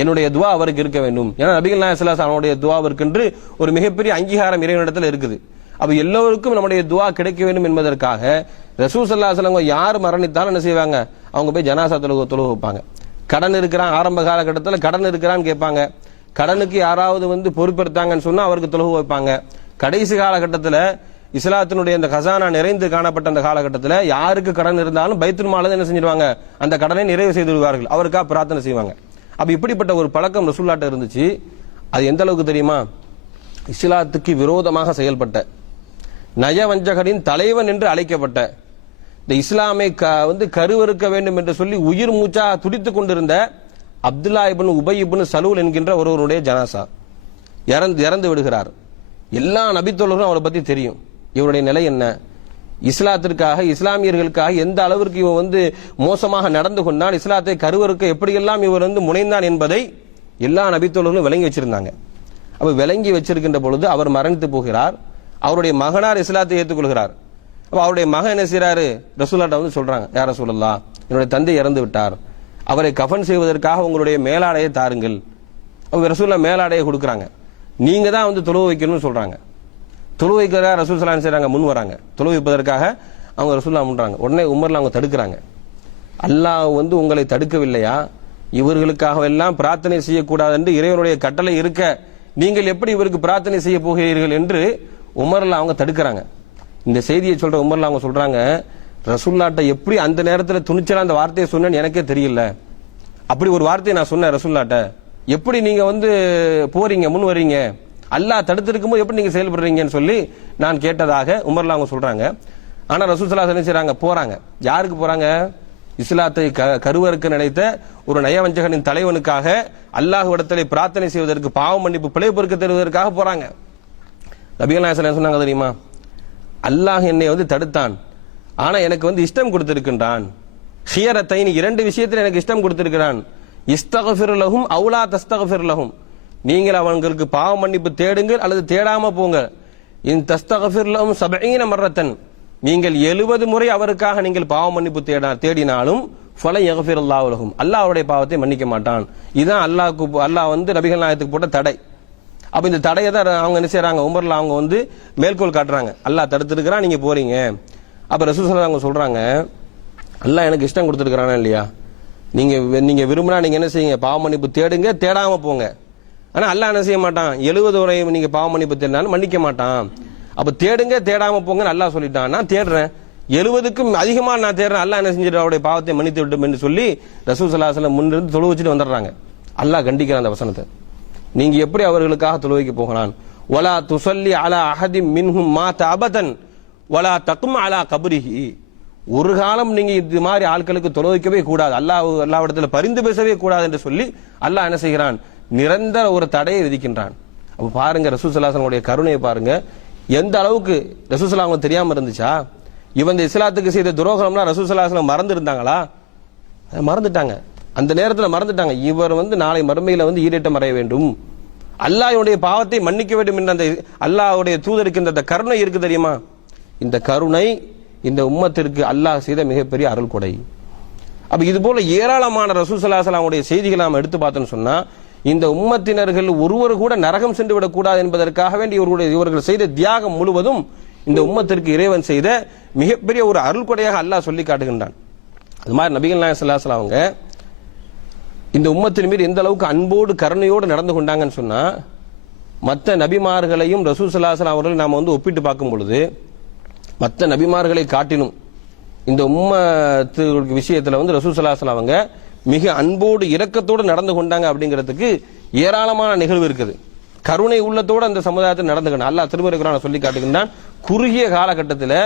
என்னுடைய துவா அவருக்கு இருக்க வேண்டும். ஏன்னா நபிகள் நாயகம் ஸல்லல்லாஹு அலைஹி வஸல்லம் அவருடைய துவாவிற்கென்று ஒரு மிகப்பெரிய அங்கீகாரம் இறைவனிடத்தில் இருக்குது. அப்ப எல்லோருக்கும் நம்முடைய துவா கிடைக்க வேண்டும் என்பதற்காக ரசூல் ஸல்லல்லாஹு அலைஹி வஸல்லம் யார் மரணித்தாலும் என்ன செய்வாங்க? அவங்க போய் ஜனாசா தொழுகை வைப்பாங்க. கடன் இருக்கிறான், ஆரம்ப காலகட்டத்தில் கடன் இருக்கிறான்னு கேட்பாங்க. கடனுக்கு யாராவது வந்து பொறுப்பெடுத்தாங்கன்னு சொன்னா அவருக்கு தொழுகை வைப்பாங்க. கடைசி காலகட்டத்தில் இஸ்லாத்தினுடைய அந்த கசானா நிறைந்து காணப்பட்ட அந்த காலகட்டத்தில் யாருக்கு கடன் இருந்தாலும் பைத்துல் மால்ல என்ன செஞ்சிருவாங்க? அந்த கடனை நிறைவு செய்து விடுவார்கள், அவருக்காக பிரார்த்தனை செய்வாங்க. அப்ப இப்படிப்பட்ட ஒரு பழக்கம் ரசூலுல்லாஹ்ட்ட இருந்துச்சு. அது எந்த அளவுக்கு தெரியுமா? இஸ்லாத்துக்கு விரோதமாக செயல்பட்ட நயவஞ்சகரின் தலைவன் என்று அழைக்கப்பட்ட, இந்த இஸ்லாமை வந்து கருவறுக்க வேண்டும் என்று சொல்லி உயிர் மூச்சா துடித்துக் கொண்டிருந்த அப்துல்லா இப்னு உபை இப்னு சலூல் என்கின்ற ஒருவருடைய ஜனாசா இறந்து விடுகிறார். எல்லா நபித்தோழரும் அவரை பத்தி தெரியும். இவருடைய நிலை என்ன, இஸ்லாத்திற்காக இஸ்லாமியர்களுக்காக எந்த அளவிற்கு இவர் வந்து மோசமாக நடந்து கொண்டான், இஸ்லாத்தை கருவறுக்க எப்படியெல்லாம் இவர் வந்து முனைந்தான் என்பதை எல்லா நபித்தோழர்களும் விளங்கி வச்சிருந்தாங்க. அப்ப விளங்கி வச்சிருக்கின்ற பொழுது அவர் மரணித்து போகிறார். அவருடைய மகனார் இஸ்லாத்தை ஏற்றுக்கொள்கிறார். அப்ப அவருடைய மகன் என்ன செய்யறாரு? ரசூலுல்லாஹ்ட்ட வந்து சொல்றாங்க, யா ரசூலல்லாஹ், என்னுடைய தந்தை இறந்து விட்டார், அவரை கஃன் செய்வதற்காக உங்களுடைய மேலாடையை தாருங்கள். அப்ப ரசூலுல்லாஹ் மேலாடையை கொடுக்குறாங்க. நீங்க தான் வந்து தொழுவ வைக்கணும்னு சொல்றாங்க. தொழுவ வைக்கிறதா ரசூல் ஸல்லல்லாஹு அலைஹி வஸல்லம் செய்றாங்க, முன் வராங்க. தொழுவ வைப்பதற்காக அவங்க ரசூலுல்லாஹ் முன்றாங்க. உடனே உமர்ல அவங்க தடுக்கிறாங்க. அல்லாஹ் வந்து உங்களை தடுக்கவில்லையா? இவர்களுக்காக எல்லாம் பிரார்த்தனை செய்யக்கூடாது என்று இறைவனுடைய கட்டளை இருக்க நீங்கள் எப்படி இவருக்கு பிரார்த்தனை செய்ய போகிறீர்கள் என்று உமர்ல அவங்க தடுக்கிறாங்க. இந்த செய்தியை சொல்ற உமர்ல அவங்க சொல்றாங்க, ரசூல்லாட்ட எப்படி அந்த நேரத்தில் துணிச்சலா அந்த வார்த்தையை சொன்னேன்னு எனக்கே தெரியல. அப்படி ஒரு வார்த்தையை நான் சொன்னேன் ரசூல்லாட்ட. எப்படி நீங்க போறீங்க, முன் வரீங்க, அல்லாஹ் தடுத்திருக்கும் போது எப்படி நீங்க செயல்படுறீங்கன்னு சொல்லி நான் கேட்டதாக உமர்ல அவங்க சொல்றாங்க. ஆனா ரசூல் ஸல்லல்லாஹு அலைஹி வஸல்லம் செய்றாங்க, போறாங்க. யாருக்கு போறாங்க? இஸ்லாத்தை கருவறுக்க நினைத்த ஒரு நயவஞ்சகனின் தலைவனுக்காக அல்லாஹ்விடத்திலே பிரார்த்தனை செய்வதற்கு, பாவ மன்னிப்பு, பிழை பொறுக்க தருவதற்காக போறாங்க. நபிகள் நாயகம் ஸல்லல்லாஹு அலைஹி வஸல்லம் சொன்னாங்க தெரியுமா, அல்லாஹ் என்னை தடுத்தான், ஆனா எனக்கு இஷ்டம் கொடுத்திருக்கின்றான். ஹியரத்தைன், இரண்டு விஷயத்தில் எனக்கு இஷ்டம் கொடுத்திருக்கிறான். இஸ்தக்ஃபிர் லஹும் அவுலா தஸ்தக்ஃபிர் லஹும், நீங்கள் அவங்களுக்கு பாவ மன்னிப்பு தேடுங்கள் அல்லது தேடாம போங்க. இன் தஸ்தக்ஃபிர் லஹும் 70 மர்ரத்தன், நீங்கள் 70 முறை அவருக்காக நீங்கள் பாவ மன்னிப்பு தேடினாலும் ஃபல யக்ஃபிருல்லாஹு லஹும், அல்லாஹ் அவருடைய பாவத்தை மன்னிக்க மாட்டான். இதுதான் அல்லாஹ் நபிகள் நாயகத்துக்கு போட்ட தடை. அப்ப இந்த தடையை தான் அவங்க என்ன செய்யறாங்க, உமர்ல அவங்க மேற்கோள் காட்டுறாங்க, அல்லாஹ் தடுத்திருக்கிறான், நீங்க போறீங்க. அப்ப ரசூல் ஸல்லல்லாஹு அலைஹி வஸல்லம் சொல்றாங்க, அல்லாஹ் எனக்கு இஷ்டம் கொடுத்திருக்கிறானா இல்லையா, நீங்க விரும்பினா நீங்க என்ன செய்யுங்க, பாவ மன்னிப்பு தேடுங்க, தேடாம போங்க. ஆனா அல்லாஹ் என்ன செய்ய மாட்டான், 70 முறை நீங்க பாவ மன்னிப்பு தேடினாலும் மன்னிக்க மாட்டான். அப்ப தேடுங்க, தேடாம போங்கன்னு அல்லாஹ் சொல்லிட்டான். நான் தேடுறேன், 70க்கும் அதிகமா நான் தேடுறேன், அல்லாஹ் என்ன செஞ்சிட்டு அவருடைய பாவத்தை மன்னித்து விட்டும் என்று சொல்லி ரசூல் ஸல்லல்லாஹு அலைஹி வஸல்லம் முன்னிருந்து தொழு வச்சுட்டு வந்துடுறாங்க. அல்லாஹ் கண்டிக்கிறான் அந்த வசனத்தை. நீங்க எப்படி அவர்களுக்காக தொழுவைக்கு போகலாம், வலா துஸல்லி அலா அஹதிம் மின்ஹும் மாத அபதன் வலா தக்ம் அலா கப்ரிஹி, ஒரு காலம் நீங்க இது மாதிரி ஆட்களுக்கு தொழுவைக்கவே கூடாது, அல்லாஹ்விடத்தில் பரிந்து பேசவே கூடாது என்று சொல்லி அல்லாஹ் என்ன செய்கிறான், நிரந்தர ஒரு தடையை விதிக்கின்றான். அப்ப பாருங்க ரசூல் ஸல்லல்லாஹு அலைஹி வஸல்லம் கருணையை பாருங்க, எந்த அளவுக்கு ரசூல் ஸல்லல்லாஹு அலைஹி வஸல்லம் தெரியாம இருந்துச்சா? இவன் இஸ்லாத்துக்கு செய்த துரோகம்லாம் ரசூல் ஸல்லல்லாஹு அலைஹி வஸல்லம் மறந்து இருந்தாங்களா? மறந்துட்டாங்க. அந்த நேரத்தில் மறந்துட்டாங்க. இவர் நாளை மறுமையில ஈடேற்றம் அடைய வேண்டும், அல்லாஹ்வுடைய பாவத்தை மன்னிக்க வேண்டும் என்ற அந்த அல்லாஹ்வுடைய தூதருக்கு இந்த கருணை இருக்கு தெரியுமா? இந்த கருணை இந்த உம்மத்திற்கு அல்லாஹ் செய்த மிகப்பெரிய அருள் கொடை. அப்ப இது போல ஏராளமான ரசூல் ஸல்லல்லாஹு அலைஹி வஸல்லம் செய்திகளை நாம் எடுத்து பார்த்தோம்னு சொன்னா, இந்த உம்மத்தினர்கள் ஒருவர் கூட நரகம் சென்று விடக்கூடாது என்பதற்காக வேண்டி இவர்கள் செய்த தியாகம் முழுவதும் இந்த உம்மத்திற்கு இறைவன் செய்த மிகப்பெரிய ஒரு அருள் கொடையாக அல்லாஹ் சொல்லி காட்டுகின்றான். அது மாதிரி நபிகள் நாயகம் ஸல்லல்லாஹு அலைஹி வஸல்லம் அவங்க இந்த உம்மத்தின் மீது எந்த அளவுக்கு அன்போடு கருணையோடு நடந்து கொண்டாங்கன்னு சொன்னா, மற்ற நபிமார்களையும் ரசூல் ஸல்லல்லாஹு அலைஹி வஸல்லம் அவர்கள் நாம ஒப்பிட்டு பார்க்கும் பொழுது மற்ற நபிமார்களை காட்டிலும் இந்த உம்மத்து விஷயத்துல ரசூல் ஸல்லல்லாஹு அலைஹி வஸல்லம் அவங்க மிக அன்போடு இரக்கத்தோடு நடந்து கொண்டாங்க அப்படிங்கிறதுக்கு ஏராளமான நிகழ்வு இருக்குது. கருணை உள்ளத்தோடு அந்த சமுதாயத்தில் நடந்துக்கணும். அல்லாஹ் திருமறை குர்ஆனில் சொல்லி காட்டுகின்றான், குறுகிய காலகட்டத்தில்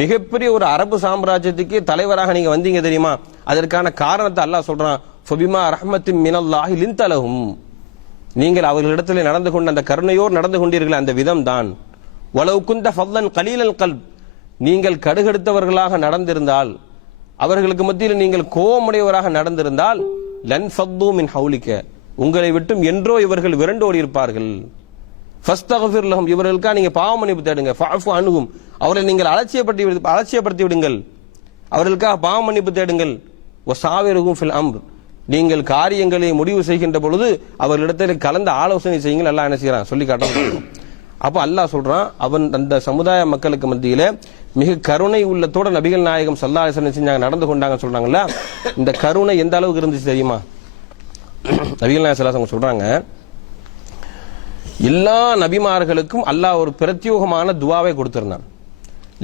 மிகப்பெரிய ஒரு அரபு சாம்ராஜ்யத்துக்கு தலைவராக நீங்க வந்தீங்க தெரியுமா, அதற்கான காரணத்தை அல்லாஹ் சொல்றான், ஃபபிமா ரஹ்மத்தின் மினல்லாஹி லின்த லஹும், நீங்கள் அவர்களிடத்தில் நடந்து கொண்ட அந்த கருணையோடு நடந்து கொண்டீர்கள் அந்த விதம் தான். வலவ் குந்த ஃபல்லன் கலீலல் கல்ப், நீங்கள் கடுகெடுத்தவர்களாக நடந்திருந்தால், அவர்களுக்கு மத்தியில் நீங்கள் கோபமுடையவராக நடந்திருந்தால், லன் ஃபத்து மின் ஹவுலிக்க, உங்களை விட்டும் என்றோ இவர்கள் விரண்டோடி இருப்பார்கள். ஃபஸ்தக்ஃபிர் லஹும், இவர்களுக்காக நீங்க பாவ மன்னிப்பு தேடுங்க. ஃபஅஃபு அன்ஹும், அவர்களை நீங்கள் அலட்சியப்படுத்தி விடுங்கள், அவர்களுக்காக பாவ மன்னிப்பு தேடுங்கள். வஸாவிருஹும் ஃபில் அம்ர், நீங்கள் காரியங்களை முடிவு செய்கின்ற பொழுது அவர்களிடத்தில் கலந்து ஆலோசனை செய்யுங்கள். அல்லாஹ் என்ன செய்யறான் சொல்லி காட்டுறான். அப்ப அல்லாஹ் சொல்றான், அவன் அந்த சமுதாய மக்களுக்கு மத்தியில மிக கருணை உள்ளத்தோட நபிகள் நாயகம் ஸல்லல்லாஹு அலைஹி வஸல்லம் செஞ்சாங்க, நடந்து கொண்டாங்க சொல்றாங்கல்ல. இந்த கருணை எந்த அளவுக்கு இருந்துச்சு தெரியுமா? நபிகள் நாயகம் ஸல்லல்லாஹு அலைஹி வஸல்லம் சொல்றாங்க, எல்லா நபிமார்களுக்கும் அல்லாஹ் ஒரு பிரத்யோகமான துஆவை கொடுத்திருந்தான்.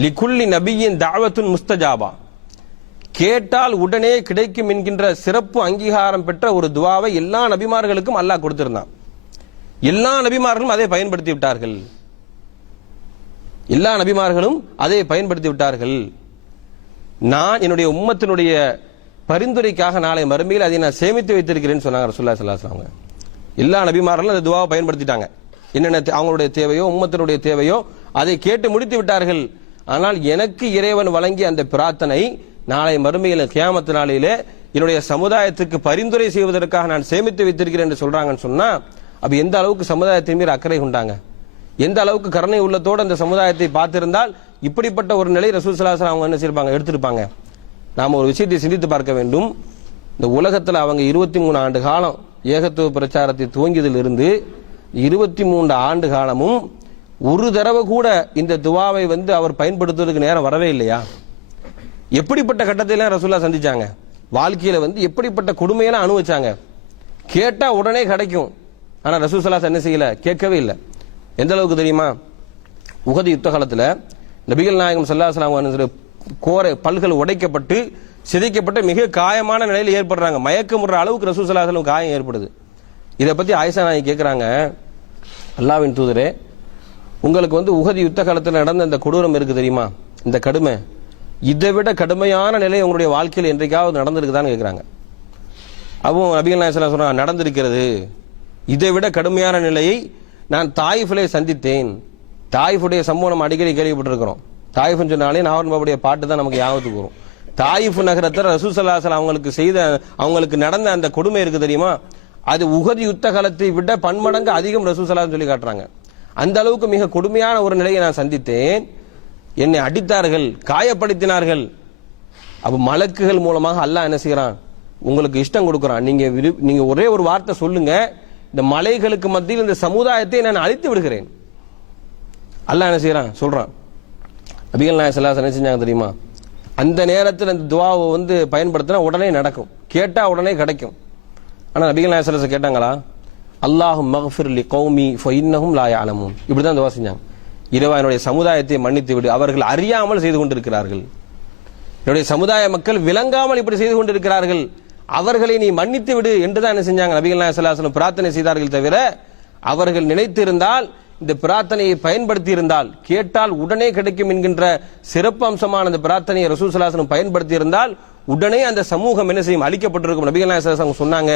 லிகுல்லி நபியின் தஅவத்துன் முஸ்தஜாபா, கேட்டால் உடனே கிடைக்கும் என்கின்ற சிறப்பு அங்கீகாரம் பெற்ற ஒரு துஆவை எல்லா நபிமார்களுக்கும் அல்லாஹ் கொடுத்திருந்தான். எல்லா நபிமார்களும் அதை பயன்படுத்தி விட்டார்கள். எல்லா நபிமார்களும் அதை பயன்படுத்தி விட்டார்கள். நான் என்னுடைய உம்மத்தினுடைய பரிந்துரைக்காக நாளை மறுமையில் அதை நான் சேமித்து வைத்திருக்கிறேன்னு சொன்னாங்க ரசூலுல்லாஹி ஸல்லல்லாஹு அலைஹி வஸல்லம். எல்லா நபிமார்களும் அந்த துஆவை பயன்படுத்திட்டாங்க. என்னென்ன அவங்களுடைய தேவையோ உம்மத்தினுடைய தேவையோ அதை கேட்டு முடித்து விட்டார்கள். ஆனால் எனக்கு இறைவன் வழங்கிய அந்த பிரார்த்தனை நாளை மறுமையில் கியாமத் நாளிலே என்னுடைய சமுதாயத்துக்கு பரிந்துரை செய்வதற்காக நான் சேமித்து வைத்திருக்கிறேன் என்று சொல்றாங்கன்னு சொன்னா, அப்ப எந்த அளவுக்கு சமுதாயத்தின் மீது அக்கறை கொண்டாங்க, எந்த அளவுக்கு கருணை உள்ளத்தோடு அந்த சமுதாயத்தை பார்த்திருந்தால் இப்படிப்பட்ட ஒரு நிலை ரசூல் ஸல்லல்லாஹு அலைஹி வஸல்லம் அவங்க என்ன செய்வாங்க, எடுத்திருப்பாங்க. நாம ஒரு விஷயத்தை சிந்தித்து பார்க்க வேண்டும். இந்த உலகத்தில் அவங்க 23 ஆண்டு காலம் ஏகத்துவ பிரச்சாரத்தை துவங்கியதிலிருந்து 23 ஆண்டு காலமும் ஒரு தடவை கூட இந்த துவாவை அவர் பயன்படுத்துவதற்கு நேரம் வரவே இல்லையா? எப்படிப்பட்ட கட்டத்திலாம் ரசூலுல்லாஹ் சந்திச்சாங்க, வாழ்க்கையில எப்படிப்பட்ட கொடுமையெல்லாம் அனுபவிச்சாங்க. கேட்டா உடனே கிடைக்கும், ஆனா ரசூல் ஸல்லல்லாஹு என்ன செய்யல, கேட்கவே இல்லை. எந்த அளவுக்கு தெரியுமா, உஹது யுத்த காலத்துல நபிகள் நாயகம் ஸல்லல்லாஹு அலைஹி வஸல்லம் கோர பல்கள் உடைக்கப்பட்டு சிதைக்கப்பட்ட மிக காயமான நிலையில் ஏற்படுறாங்க. மயக்கமுற அளவுக்கு ரசூல் ஸல்லல்லாஹு அலைஹி வஸல்லம் காயம் ஏற்படுது. இதை பத்தி ஆயிஷா நாயகி கேட்கிறாங்க, அல்லாஹ்வின் தூதரே, உங்களுக்கு உஹது யுத்த காலத்தில் நடந்த இந்த கொடூரம் இருக்கு தெரியுமா, இந்த கடுமை, இதை விட கடுமையான நிலை உங்களுடைய வாழ்க்கையில் என்றைக்காவது நடந்திருக்குதான்னு கேட்கிறாங்க. அப்போ நபிகள் நாயகம் ஸல்லல்லாஹு அலைஹி வஸல்லம் நடந்திருக்கிறது, இதை விட கடுமையான நிலையை நான் தாயிஃபிலே சந்தித்தேன். தாயிஃபுடைய சம்பவம் நம்ம அடிக்கடி கேள்விப்பட்டிருக்கிறோம். தாயிஃப்னு சொன்னாலே நாவர்பாவுடைய பாட்டு தான் நமக்கு ஞாபகத்துக்கு வரும். தாயிஃப் நகரத்தில் ரசூல் ஸல்லல்லாஹு அலைஹி வஸல்லம் அவங்களுக்கு நடந்த அந்த கொடுமை இருக்கு தெரியுமா, அது உஹது யுத்த காலத்தை விட பன்மடங்கு அதிகம் ரசூல் ஸல்லல்லாஹு அலைஹி வஸல்லம் சொல்லி காட்டுறாங்க. அந்த அளவுக்கு மிக கொடுமையான ஒரு நிலையை நான் சந்தித்தேன். என்னை அடித்தார்கள், காயப்படுத்தினார்கள். அப்ப மலக்குகள் மூலமாக அல்லாஹ் என்ன செய்யறான், உங்களுக்கு இஷ்டம் கொடுக்குறான். நீங்க ஒரே ஒரு வார்த்தை சொல்லுங்க, இந்த மலைகளுக்கு மத்தியில் இந்த சமுதாயத்தை நான் அழித்து விடுகிறேன். அல்லாஹ் என்ன செய்யறான் சொல்றான். நபிகள் நாயகம் ஸல்லல்லாஹு அலைஹி வஸல்லம் என்ன செஞ்சாங்க தெரியுமா, அந்த நேரத்தில் அந்த துஆவை பயன்படுத்தினா உடனே நடக்கும், கேட்டா உடனே கிடைக்கும். ஆனா நபிகள் நாயகம் ஸல்லல்லாஹு அலைஹி வஸல்லம் கேட்டாங்களா, அல்லாஹும் மக்ஃபிர் லி கௌமி ஃபஇன்னஹும் லா யஅலமூன், இப்படிதான் துஆ செஞ்சாங்க. இறைவா என்னுடைய சமுதாயத்தை மன்னித்து விடு, அவர்கள் அறியாமல் செய்து கொண்டிருக்கிறார்கள். என்னுடைய சமுதாய மக்கள் விளங்காமல் இப்படி செய்து கொண்டிருக்கிறார்கள், அவர்களை நீ மன்னித்து விடு என்றுதான் என்ன செஞ்சாங்க நபிகள் நாயகம் ஸல்லல்லாஹு அலைஹி வஸல்லம் பிரார்த்தனை செய்தார்கள். தவிர அவர்கள் நினைத்திருந்தால், இந்த பிரார்த்தனையை பயன்படுத்தி இருந்தால், கேட்டால் உடனே கிடைக்கும் என்கின்ற சிறப்பு அம்சமான அந்த பிரார்த்தனையை ரசூல் ஸல்லல்லாஹு அலைஹி வஸல்லம் பயன்படுத்தி இருந்தால் உடனே அந்த சமூகம் என்ன செய்யும், அழிக்கப்பட்டிருக்கும். நபிகள் நாயகம் ஸல்லல்லாஹு அலைஹி வஸல்லம் சொன்னாங்க,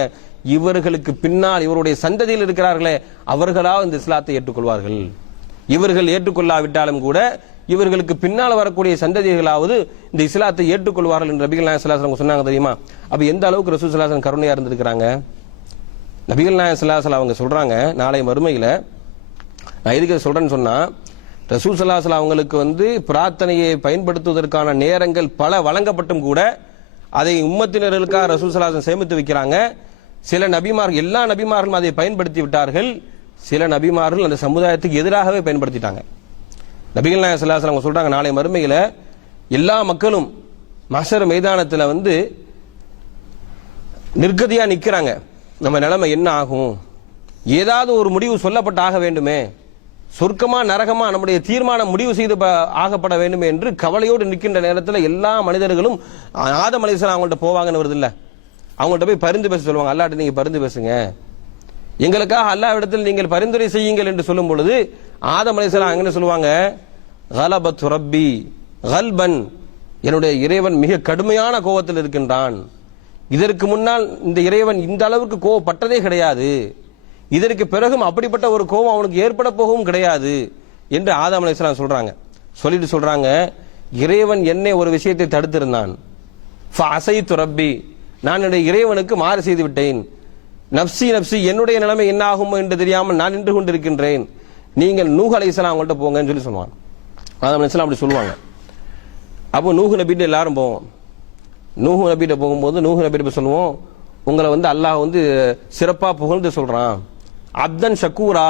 இவர்களுக்கு பின்னால் இவருடைய சந்ததியில் இருக்கிறார்களே அவர்களாவது இந்த இஸ்லாத்தை ஏற்றுக்கொள்வார்கள். இவர்கள் ஏற்றுக்கொள்ளாவிட்டாலும் கூட இவர்களுக்கு பின்னால் வரக்கூடிய சந்ததிகளாவது இந்த இஸ்லாத்தை ஏற்றுக்கொள்வார்கள் என்று நபிகள் நாயகம் ஸல்லல்லாஹு அலைஹி வஸல்லம் சொன்னாங்க தெரியுமா. அப்ப எந்த அளவுக்கு ரசூல் ஸல்லல்லாஹு அலைஹி வஸல்லம் கருணையா இருந்திருக்கிறாங்க. நபிகள் நாயகம் ஸல்லல்லாஹு அலைஹி வஸல்லம் அவங்க சொல்றாங்க, நாளை மறுமையில நான் எதுக்கு சொல்றேன்னு சொன்னா, ரசூல் ஸல்லல்லாஹு அலைஹி வஸல்லம் அவங்களுக்கு பிரார்த்தனையை பயன்படுத்துவதற்கான நேரங்கள் பல வழங்கப்பட்டும் கூட அதை உம்மத்தினர்களுக்காக ரசூல் ஸல்லல்லாஹு அலைஹி வஸல்லம் சேமித்து வைக்கிறாங்க. சில நபிமார்கள், எல்லா நபிமார்களும் அதை பயன்படுத்தி விட்டார்கள், சில நபிமார்கள் அந்த சமுதாயத்துக்கு எதிராகவே பயன்படுத்திட்டாங்க. நபிகள் நாயகம் ஸல்லல்லாஹு அலைஹி வஸல்லம் சொல்றாங்க, நாளை மறுமையில எல்லா மக்களும் மஹ்ஷர் மைதானத்தில் நிர்கதியா நிக்கிறாங்க. நம்ம நிலைமை என்ன ஆகும், ஏதாவது ஒரு முடிவு சொல்லப்பட்டு ஆக வேண்டுமே, சொர்க்கமா நரகமா நம்முடைய தீர்மானம் முடிவு செய்து ஆகப்பட வேண்டும் என்று கவலையோடு நிற்கின்ற நேரத்தில் எல்லா மனிதர்களும் ஆதம் அலைஹிஸ்ஸலாம் அவங்கள்ட்ட போவாங்கன்னு வருது இல்ல, அவங்கள்ட்ட போய் பரிந்து பேச சொல்லுவாங்க. அல்லாஹ்ட்ட நீங்க பரிந்து பேசுங்க, எங்களுக்காக அல்லாஹ்விடத்தில் நீங்கள் பரிந்துரை செய்யுங்கள் என்று சொல்லும் பொழுது ஆதம் அலைஹிஸ்ஸலாம் என்ன சொல்லுவாங்க, கலபத் ரப்பி கல்பன், என்னுடைய இறைவன் மிக கடுமையான கோபத்தில் இருக்கின்றான், இதற்கு முன்னால் இந்த இறைவன் இந்த அளவுக்கு கோபப்பட்டதே கிடையாது, இதற்கு பிறகும் அப்படிப்பட்ட ஒரு கோபம் அவனுக்கு ஏற்பட போகவும் கிடையாது என்று ஆதம் அலைஹிஸ்ஸலாம் சொல்றாங்க. சொல்லிட்டு சொல்றாங்க, இறைவன் என்னை ஒரு விஷயத்தை தடுத்திருந்தான், ஃபஅஸைது ரப்பி, நான் என்னுடைய இறைவனுக்கு மாறு செய்து விட்டேன், நப்சி நப்சி, என்னுடைய நிலைமை என்ன ஆகும் என்று தெரியாமல் நான் நின்று கொண்டிருக்கின்றேன், நீங்கள் நூஹ் அலைஹிஸ்ஸலாம் அவங்கள்ட்ட போங்கன்னு சொல்லி சொல்லுவாங்க. ஆதம் அலைஹிஸ்ஸலாம் அப்படி சொல்லுவாங்க. அப்போ நூஹ் நபிட்ட எல்லாரும் போவோம். நூஹ் நபிட்ட போகும்போது நூஹ் நபிட்ட சொல்லுவோம், உங்களை அல்லாஹ் சிறப்பா புகழ்ந்து சொல்றான், அப்தன் ஷக்கூரா,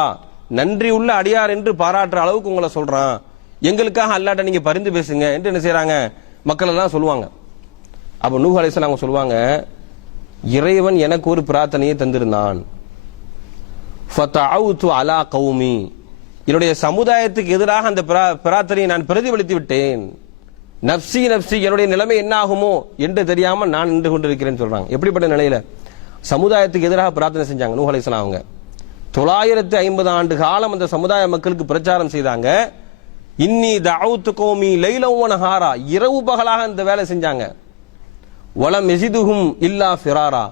நன்றி உள்ள அடியார் என்று பாராட்டுற அளவுக்கு உங்களை சொல்றான், எங்களுக்காக அல்லாஹ்ட்ட நீங்க பரிந்து பேசுங்க என்று என்ன செய்யறாங்க மக்கள் எல்லாம் சொல்லுவாங்க. அப்ப நூஹ் அலைஹிஸ்ஸலாம் அவங்க சொல்லுவாங்க, இறைவன் எனக்கு ஒரு பிரார்த்தனையை தந்திருந்தான், ஃபதஅவுது அலா கௌமி, என்னுடைய சமுதாயத்துக்கு எதிராக அந்த பிரார்த்தனையை நான் பிரதிபலித்து விட்டேன், நப்சி நப்சி, என்னுடைய நிலைமை என்ன ஆகுமோ என்று தெரியாமல் நான் நின்று கொண்டிருக்கிறேன்னு சொல்றாங்க. எப்படிப்பட்ட நிலையில சமுதாயத்துக்கு எதிராக பிரார்த்தனை செஞ்சாங்க நூஹ் அலைஹிஸ்ஸலாம் அவங்க. 950 ஆண்டு காலம் அந்த சமுதாய மக்களுக்கு பிரச்சாரம் செய்தாங்க. இன்னி தஅவுது கௌமி லைலன் வ நஹாரா, இரவு பகலாக இந்த வேலை செஞ்சாங்க. வலம் யஸிதுஹும் இல்லா ஃபிராரா,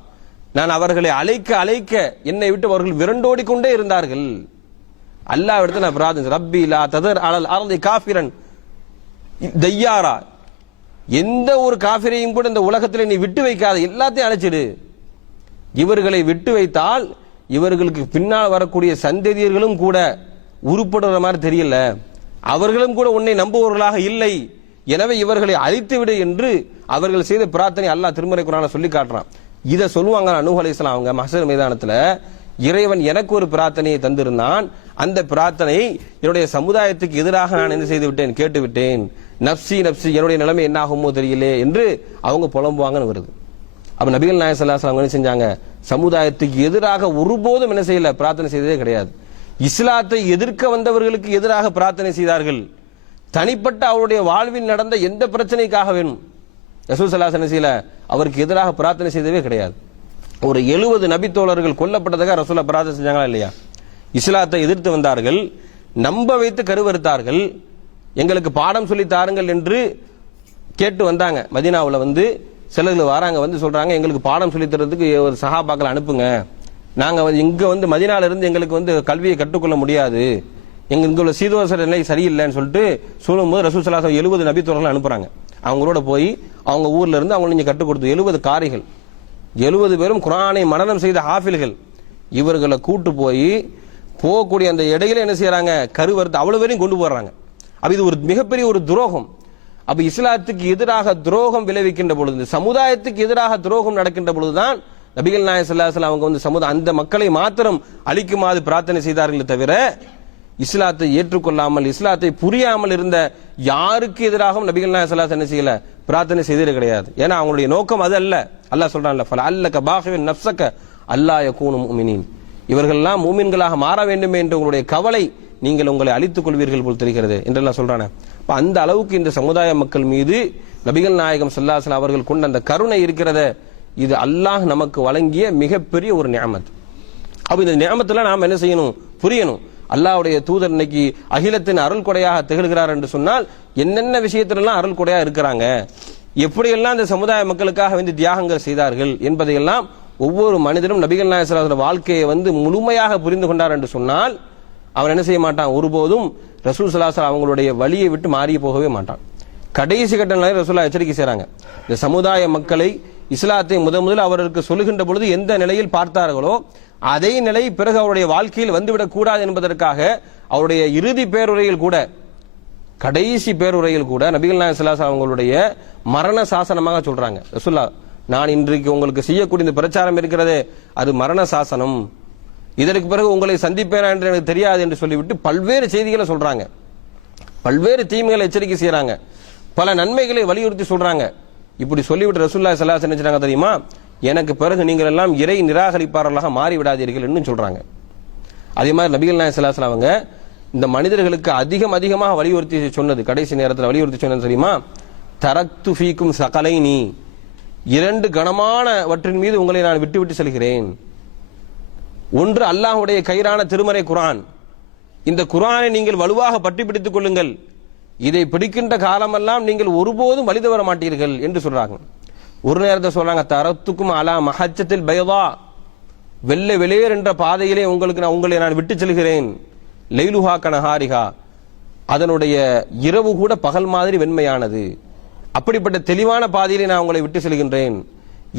நான் அவர்களை அழைக்க அழைக்க என்னை விட்டு அவர்கள் விரண்டோடி கொண்டே இருந்தார்கள். அல்லாஹ் இடத்துல நான் பிரார்த்தனை, ரப்பி லா ததர் அலல் அர்தி காஃபிரன் தையாரா, எந்த ஒரு காஃபிரையும் கூட இந்த உலகத்தில் நீ விட்டு வைக்காத, எல்லாத்தையும் அழைச்சிடு. இவர்களை விட்டு வைத்தால் இவர்களுக்கு பின்னால் வரக்கூடிய சந்ததியர்களும் கூட உருப்படுற மாதிரி தெரியல, அவர்களும் கூட உன்னை நம்புவவர்களாக இல்லை, எனவே இவர்களை அழித்து விடு என்று அவர்கள் செய்த பிரார்த்தனை அல்லாஹ் திருமறை குர்ஆன்ல சொல்லி காட்டுறான். இதை சொல்லுவாங்க நூஹ் அலைஹிஸ்ஸலாம் அவங்க மஹ்ஷர் மைதானத்தில், இறைவன் எனக்கு ஒரு பிரார்த்தனையை தந்திருந்தான், அந்த பிரார்த்தனை என்னுடைய சமுதாயத்துக்கு எதிராக நான் என்ன செய்து விட்டேன், கேட்டு விட்டேன், நப்சி நப்சி, என்னுடைய நிலைமை என்ன ஆகுமோ தெரியலே என்று அவங்க புலம்புவாங்கன்னு வருது. அப்ப நபிகள் நாயகம் ஸல்லல்லாஹு அலைஹி வஸல்லம் என்ன செஞ்சாங்க, சமுதாயத்துக்கு எதிராக ஒருபோதும் என்ன செய்யல, பிரார்த்தனை செய்ததே கிடையாது. இஸ்லாத்தை எதிர்க்க வந்தவர்களுக்கு எதிராக பிரார்த்தனை செய்தார்கள். தனிப்பட்ட அவருடைய வாழ்வில் நடந்த எந்த பிரச்சனைக்காக வேணும் ரசூல் ஸல்லல்லாஹு அலைஹி வஸல்லம் அவருக்கு எதிராக பிரார்த்தனை செய்தவே கிடையாது. ஒரு 70 நபி தோழர்கள் கொல்லப்பட்டதாக ரசூலுல்லாஹ் பிரார்த்தனை செஞ்சாங்களா இல்லையா? இஸ்லாத்தை எதிர்த்து வந்தார்கள், நம்ப வைத்து கருவறுத்தார்கள், எங்களுக்கு பாடம் சொல்லி தாருங்கள் என்று கேட்டு வந்தாங்க. மதீனாவில் வந்து சிலர்கள் வராங்க, வந்து சொல்றாங்க எங்களுக்கு பாடம் சொல்லி தரதுக்கு ஒரு சஹாபாக்களை அனுப்புங்க, நாங்க இங்க வந்து மதீனால இருந்து எங்களுக்கு வந்து கல்வியை கற்றுக்கொள்ள முடியாது, இங்க உள்ள சீதோசர நிலை சரியில்லைன்னு சொல்லிட்டு சொல்லும்போது ரசூல் ஸல்லல்லாஹு அலைஹி வஸல்லம் 70 நபி தோழர்கள் அனுப்புறாங்க. அவங்களோட போய் அவங்க ஊர்ல இருந்து அவங்க நீங்க கற்றுக் கொடுத்து 70 காரிகள், 70 பேரும் குர்ஆனை மனனம் செய்த ஹாஃபில்கள், இவர்களை கூட்டு போய் போகக்கூடிய அந்த இடையில என்ன செய்யறாங்க, கருவறுத்து அவ்வளவு பேரையும் கொண்டு போறாங்க. அப்ப இது ஒரு மிகப்பெரிய ஒரு துரோகம். அப்ப இஸ்லாத்துக்கு எதிராக துரோகம் விளைவிக்கின்ற பொழுது, சமுதாயத்துக்கு எதிராக துரோகம் நடக்கின்ற பொழுதுதான் நபிகள் நாயகம் ஸல்லல்லாஹு அலைஹி வஸல்லம் அவங்க வந்து அந்த மக்களை மாத்திரம் அழிக்குமாறு பிரார்த்தனை செய்தார்களே தவிர இஸ்லாத்தை ஏற்றுக்கொள்ளாமல் இஸ்லாத்தை புரியாமல் இருந்த யாருக்கு எதிராகவும் நபிகள் நாயகம் ஸல்லல்லாஹு அலைஹி வஸல்லம் என்ன செய்யல, பிரார்த்தனை செய்தது கிடையாது. ஏன்னா அவங்களுடைய நோக்கம் அது அல்ல. அல்லாஹ் சொல்றான்ல, ஃபலஅல்லக பாகின் நஃப்ஸக அல்லா யகூனு முஃமினீன், இவர்கள்லாம் மூமின்களாக மாற வேண்டும் என்ற உங்களுடைய கவலை நீங்கள் உங்களை அழித்துக் கொள்வீர்கள் போல் தெரிகிறது என்றெல்லாம் சொல்றானே. அந்த அளவுக்கு இந்த சமுதாய மக்கள் மீது நபிகள் நாயகம் ஸல்லல்லாஹு அலைஹி வஸல்லம் அவர்கள் கொண்ட அந்த கருணை இருக்கிறத, இது அல்லாஹ் நமக்கு வழங்கிய மிகப்பெரிய ஒரு நிஅமத். அப்ப இந்த நிஅமத்துல நாம் என்ன செய்யணும், புரியணும். அல்லாஹ்வுடைய தூதர் இன்னைக்கு அகிலத்தின் அருள் கொடையாக திகழ்கிறார் என்று சொன்னால் என்னென்ன விஷயத்திலெல்லாம் அருள் கொடையா இருக்கிறாங்க, எப்படியெல்லாம் இந்த சமுதாய மக்களுக்காக வந்து தியாகங்கள் செய்தார்கள் என்பதையெல்லாம் ஒவ்வொரு மனிதனும் நபிகள் நாயகம் ஸல்லல்லாஹு அலைஹி வஸல்லம் வாழ்க்கையை வந்து முழுமையாக புரிந்து கொண்டார் என்று சொன்னால் அவன் என்ன செய்ய மாட்டான், ஒருபோதும் ரசூல் ஸல்லல்லாஹு அலைஹி வஸல்லம் அவங்களுடைய வழியை விட்டு மாறி போகவே மாட்டான். கடைசி கட்ட நிலையில் ரசூலுல்லாஹ் எச்சரிக்கை செய்றாங்க, இந்த சமுதாய மக்களை இஸ்லாத்தை முதல் அவருக்கு சொல்லுகின்ற பொழுது எந்த நிலையில் பார்த்தார்களோ அதே நிலை பிறகு அவருடைய வாழ்க்கையில் வந்துவிடக் கூடாது என்பதற்காக அவருடைய இறுதி பேருரையில் கூட, கடைசி பேருரையில் கூட நபிகள் நாயகம் ஸல்லல்லாஹு அலைஹி வஸல்லம் அவங்களுடைய மரண சாசனமாக சொல்றாங்க, ரசூலுல்லாஹ் நான் இன்றைக்கு உங்களுக்கு செய்யக்கூடிய இந்த பிரச்சாரம் இருக்கிறதே அது மரண சாசனம், இதற்கு பிறகு உங்களை சந்திப்பேனா என்று எனக்கு தெரியாது என்று சொல்லிவிட்டு பல்வேறு செய்திகளை சொல்றாங்க, பல்வேறு தீமைகளை எச்சரிக்கை செய்யறாங்க, பல நன்மைகளை வலியுறுத்தி சொல்றாங்க. இப்படி சொல்லிவிட்டு ரசூலுல்லாஹி ஸல்லல்லாஹு அலைஹி வஸல்லம் என்ன தெரியுமா, எனக்கு பிறகு நீங்கள் எல்லாம் இறை நிராகரிப்பாளர்களாக மாறிவிடாதீர்கள் என்று சொல்றாங்க. அதே மாதிரி நபிகள் நாயகம் ஸல்லல்லாஹு அலைஹி வஸல்லம் அவங்க இந்த மனிதர்களுக்கு அதிகமாக வலியுறுத்தி சொன்னது, கடைசி நேரத்தில் வலியுறுத்தி சொன்னது தெரியுமா, தரக்து ஃபீக்கும் ஸகலைனி, 2 கனமானவற்றின் மீது உங்களை நான் விட்டு செல்கிறேன். ஒன்று அல்லாஹ்வுடைய கயிறான திருமறை குர்ஆன், இந்த குர்ஆனை நீங்கள் வலுவாக பற்றி பிடித்துக் கொள்ளுங்கள், இதை பிடிக்கின்ற காலமெல்லாம் நீங்கள் ஒருபோதும் வழி தவற மாட்டீர்கள் என்று சொல்றாங்க. ஒரு நேரத்தை சொல்றாங்க, தரத்துக்கும் அலா மஹஜ்ஜத்தில் பைதா, வெள்ளை வெளியேர் என்ற பாதையிலே உங்களை நான் விட்டு செல்கிறேன், லைலுஹா கனஹாரிஹா, அதனுடைய இரவு கூட பகல் மாதிரி வெண்மையானது, அப்படிப்பட்ட தெளிவான பாதையிலே நான் உங்களை விட்டு செல்கின்றேன்.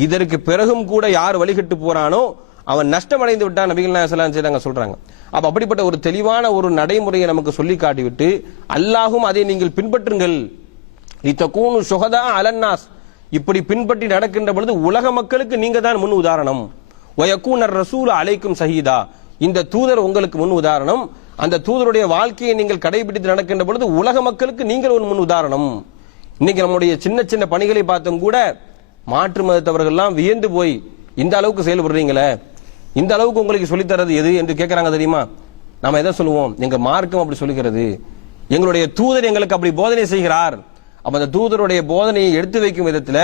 இதற்கு பிறகும் கூட யார் வழிகட்டு போறானோ அவன் நஷ்டமடைந்து விட்டான் நபிகள் நாயகம் ஸல்லல்லாஹு அலைஹி வஸல்லம் சொல்றாங்க. அப்ப அப்படிப்பட்ட ஒரு தெளிவான ஒரு நடைமுறையை நமக்கு சொல்லி காட்டிவிட்டு அல்லாஹும் அதை நீங்கள் பின்பற்றுங்கள், லிதகூனு ஷுஹதா அலன்னாஸ், இப்படி பின்பற்றி நடக்கின்ற பொழுது உலக மக்களுக்கு நீங்க தான் முன் உதாரணம், வயகூனர் ரசூல் அலைக்கும் ஷஹீதா, இந்த தூதர் உங்களுக்கு முன் உதாரணம், அந்த தூதருடைய வாழ்க்கையை நீங்கள் கடைபிடித்து நடக்கின்ற பொழுது உலக மக்களுக்கு நீங்கள் ஒரு முன் உதாரணம். இன்னைக்கு நம்முடைய சின்ன பணிகளை பார்த்தும் கூட மாற்று மதத்தவர்கள்லாம் வியந்து போய் இந்த அளவுக்கு செயல்படுறீங்களே, இந்த அளவுக்கு உங்களுக்கு சொல்லித்தரது எது என்று கேட்கறாங்க தெரியுமா. நாம எதை சொல்லுவோம், எங்க மார்க்கம் அப்படி சொல்லுகிறது, எங்களுடைய தூதர் எங்களுக்கு அப்படி போதனை செய்கிறார். அப்ப அந்த தூதருடைய போதனையை எடுத்து வைக்கும் விதத்துல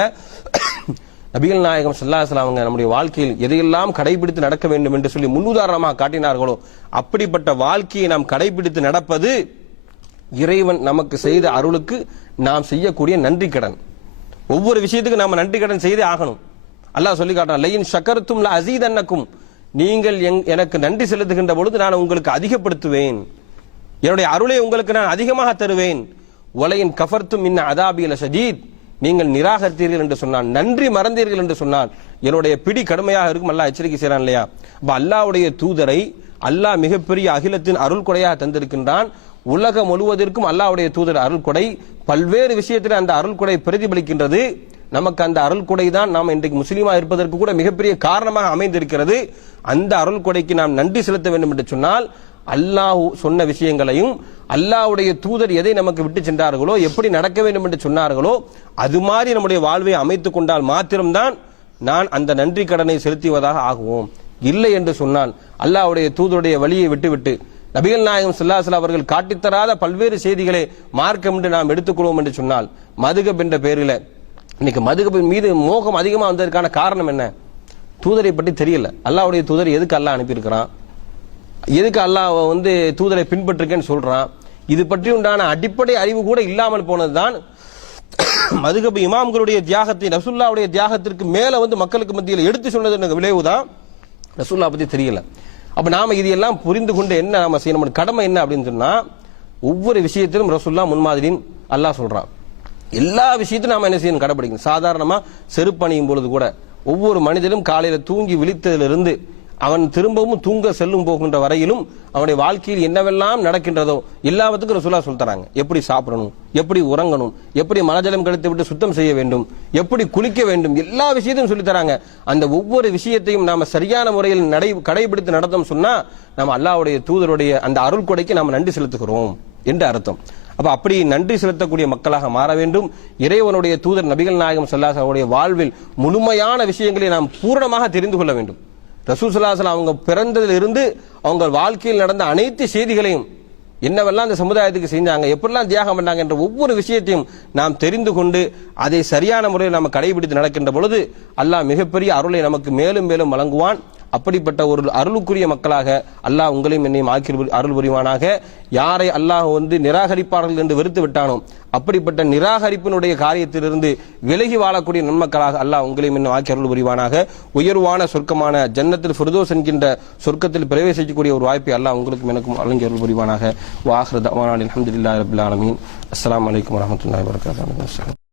நபிகள் நாயகம் ஸல்லல்லாஹு அலைஹி வஸல்லம் நம்முடைய வாழ்க்கையில் எதையெல்லாம் கடைபிடித்து நடக்க வேண்டும் என்று சொல்லி முன்னுதாரணமாக காட்டினார்களோ அப்படிப்பட்ட வாழ்க்கையை நாம் கடைபிடித்து நடப்பது இறைவன் நமக்கு செய்த அருளுக்கு நாம் செய்யக்கூடிய நன்றி கடன். ஒவ்வொரு விஷயத்துக்கும் நாம நன்றி கடன் செய்தே ஆகணும். அல்லாஹ் சொல்லி காட்டுறான், லயின் ஷக்கர்தும் லஅஸீதன்னக்கும், நீங்கள் எனக்கு நன்றி செலுத்துகின்ற பொழுது நான் உங்களுக்கு அதிகப்படுத்துவேன், என்னுடைய அருளை உங்களுக்கு நான் அதிகமாக தருவேன், வலையின் கஃபர்தும் மின் அதாபி லஷதீத், நீங்கள் நிராகரித்தீர்கள் என்று சொன்னான், நன்றி மறந்தீர்கள் என்று சொன்னான், என்னுடைய பிடி கடுமையாக இருக்கும். அல்லாஹ் எச்சரிக்கை செய்றான் இல்லையா. அப்ப அல்லாஹ்வுடைய தூதரை அல்லாஹ் மிகப்பெரிய அகிலத்தின் அருள் கொடையாக தந்திருக்கின்றான். உலகம் முழுவதற்கும் அல்லாஹ்வுடைய தூதர் அருள் கொடை, பல்வேறு விஷயத்தில் அந்த அருள் கொடை பிரதிபலிக்கின்றது. நமக்கு அந்த அருள் கொடை தான் நாம் இன்றைக்கு முஸ்லீமா இருப்பதற்கு கூட மிகப்பெரிய காரணமாக அமைந்திருக்கிறது. அந்த அருள் கொடைக்கு நாம் நன்றி செலுத்த வேண்டும் என்று சொன்னால் அல்லாஹ் சொன்ன விஷயங்களையும் அல்லாஹ்வுடைய தூதர் எதை நமக்கு விட்டு சென்றார்களோ எப்படி நடக்க வேண்டும் என்று சொன்னார்களோ அது மாதிரி நம்முடைய வாழ்வை அமைத்துக் கொண்டால் மாத்திரம்தான் நான் அந்த நன்றி கடனை செலுத்துவதாக ஆகுவோம். இல்லை என்று சொன்னால் அல்லாஹ்வுடைய தூதருடைய வழியை விட்டுவிட்டு நபிகள் நாயகம் ஸல்லல்லாஹு அலைஹி வஸல்லம் அவர்கள் காட்டித்தராத பல்வேறு செய்திகளை மார்க்கம் என்று நாம் எடுத்துக்கொள்வோம் என்று சொன்னால் மதுகப் என்ற பெயரில் இன்னைக்கு மதுகபின் மீது மோகம் அதிகமாக வந்ததற்கான காரணம் என்ன? தூதரை பற்றி தெரியல. அல்லாஹ்வுடைய தூதர் எதுக்கு அல்லாஹ் அனுப்பியிருக்கிறான், எதுக்கு அல்லாஹ் தூதரை பின்பற்றுக்கேன்னு சொல்றான், இது பற்றி உண்டான அடிப்படை அறிவு கூட இல்லாமல் போனதுதான் மதுகபு இமாம்களுடைய தியாகத்தை ரசூலுல்லாஹ்வுடைய தியாகத்திற்கு மேல மக்களுக்கு மத்தியில் எடுத்து சொன்னது விளைவுதான் ரசூலுல்லாஹ் பத்தி தெரியல. அப்ப நாம இது எல்லாம் புரிந்து கொண்டு என்ன நாம செய்யணும், நம்ம கடமை என்ன அப்படின்னு சொன்னா ஒவ்வொரு விஷயத்திலும் ரசூலுல்லாஹ் முன்மாதிரின்னு அல்லாஹ் சொல்றான். எல்லா விஷயத்திலும் நாம என்ன செய்யணும், கடைபிடிக்கணும். சாதாரணமா செருப்பணியும் பொழுது கூட ஒவ்வொரு மனிதனும் காலையில தூங்கி விழித்ததிலிருந்து அவன் திரும்பவும் தூங்க செல்லும் போகின்ற வரையிலும் அவனுடைய வாழ்க்கையில் என்னவெல்லாம் நடக்கின்றதோ எல்லாத்துக்கும் ரசூலுல்லாஹ் சொல்லித் தராங்க. எப்படி சாப்பிடணும், எப்படி உறங்கணும், எப்படி மலஜலம் கழித்து விட்டு சுத்தம் செய்ய வேண்டும், எப்படி குளிக்க வேண்டும், எல்லா விஷயத்தையும் சொல்லித் தராங்க. அந்த ஒவ்வொரு விஷயத்தையும் நாம சரியான முறையில் கடைபிடித்து நடந்தோம் சொன்னா நம்ம அல்லாஹ்வுடைய தூதருடைய அந்த அருள் கொடைக்கு நாம நன்றி செலுத்துகிறோம் என்று அர்த்தம். அப்ப அப்படி நன்றி செலுத்தக்கூடிய மக்களாக மாற வேண்டும். இறைவனுடைய தூதர் நபிகள் நாயகம் ஸல்லல்லாஹு அலைஹி வஸல்லம் வாழ்வில் முழுமையான விஷயங்களை நாம் பூரணமாக தெரிந்து கொள்ள வேண்டும். ரசூல் ஸல்லல்லாஹு அலைஹி வஸல்லம் அவங்க பிறந்ததிலிருந்து அவங்க வாழ்க்கையில் நடந்த அனைத்து செய்திகளையும் என்னவெல்லாம் அந்த சமுதாயத்துக்கு செஞ்சாங்க, எப்படிலாம் தியாகம் பண்ணாங்க என்ற ஒவ்வொரு விஷயத்தையும் நாம் தெரிந்து கொண்டு அதை சரியான முறையில் நாம் கடைபிடித்து நடக்கின்ற பொழுது அல்லாஹ் மிகப்பெரிய அருளை நமக்கு மேலும் மேலும் வழங்குவான். அப்படிப்பட்ட ஒரு அருளுக்குரிய மக்களாக அல்லாஹ் உங்களையும் என்னையும் ஆக்கி அருள் புரிவானாக. யாரை அல்லாஹ் நிராகரிப்பார்கள் என்று வெறுத்து விட்டானோ அப்படிப்பட்ட நிராகரிப்பினுடைய காரியத்திலிருந்து விலகி வாழக்கூடிய நன்மக்களாக அல்லாஹ் உங்களையும் இன்னும் ஆக்கி அருள் புரிவானாக. உயர்வான சொர்க்கமான ஜன்னத்தில் ஃபிர்தௌஸ் என்கின்ற சொர்க்கத்தில் பிரவேசிக்கக்கூடிய ஒரு வாய்ப்பை அல்லாஹ் உங்களுக்கும் எனக்கும் வழங்கி அருள் புரிவானாக. வ ஆகிரு தஅவானா அல்ஹம்துலில்லாஹி ரப்பில் ஆலமீன். அஸ்ஸலாமு அலைக்கும் வரஹ்மத்துல்லாஹி வபரகாத்துஹு.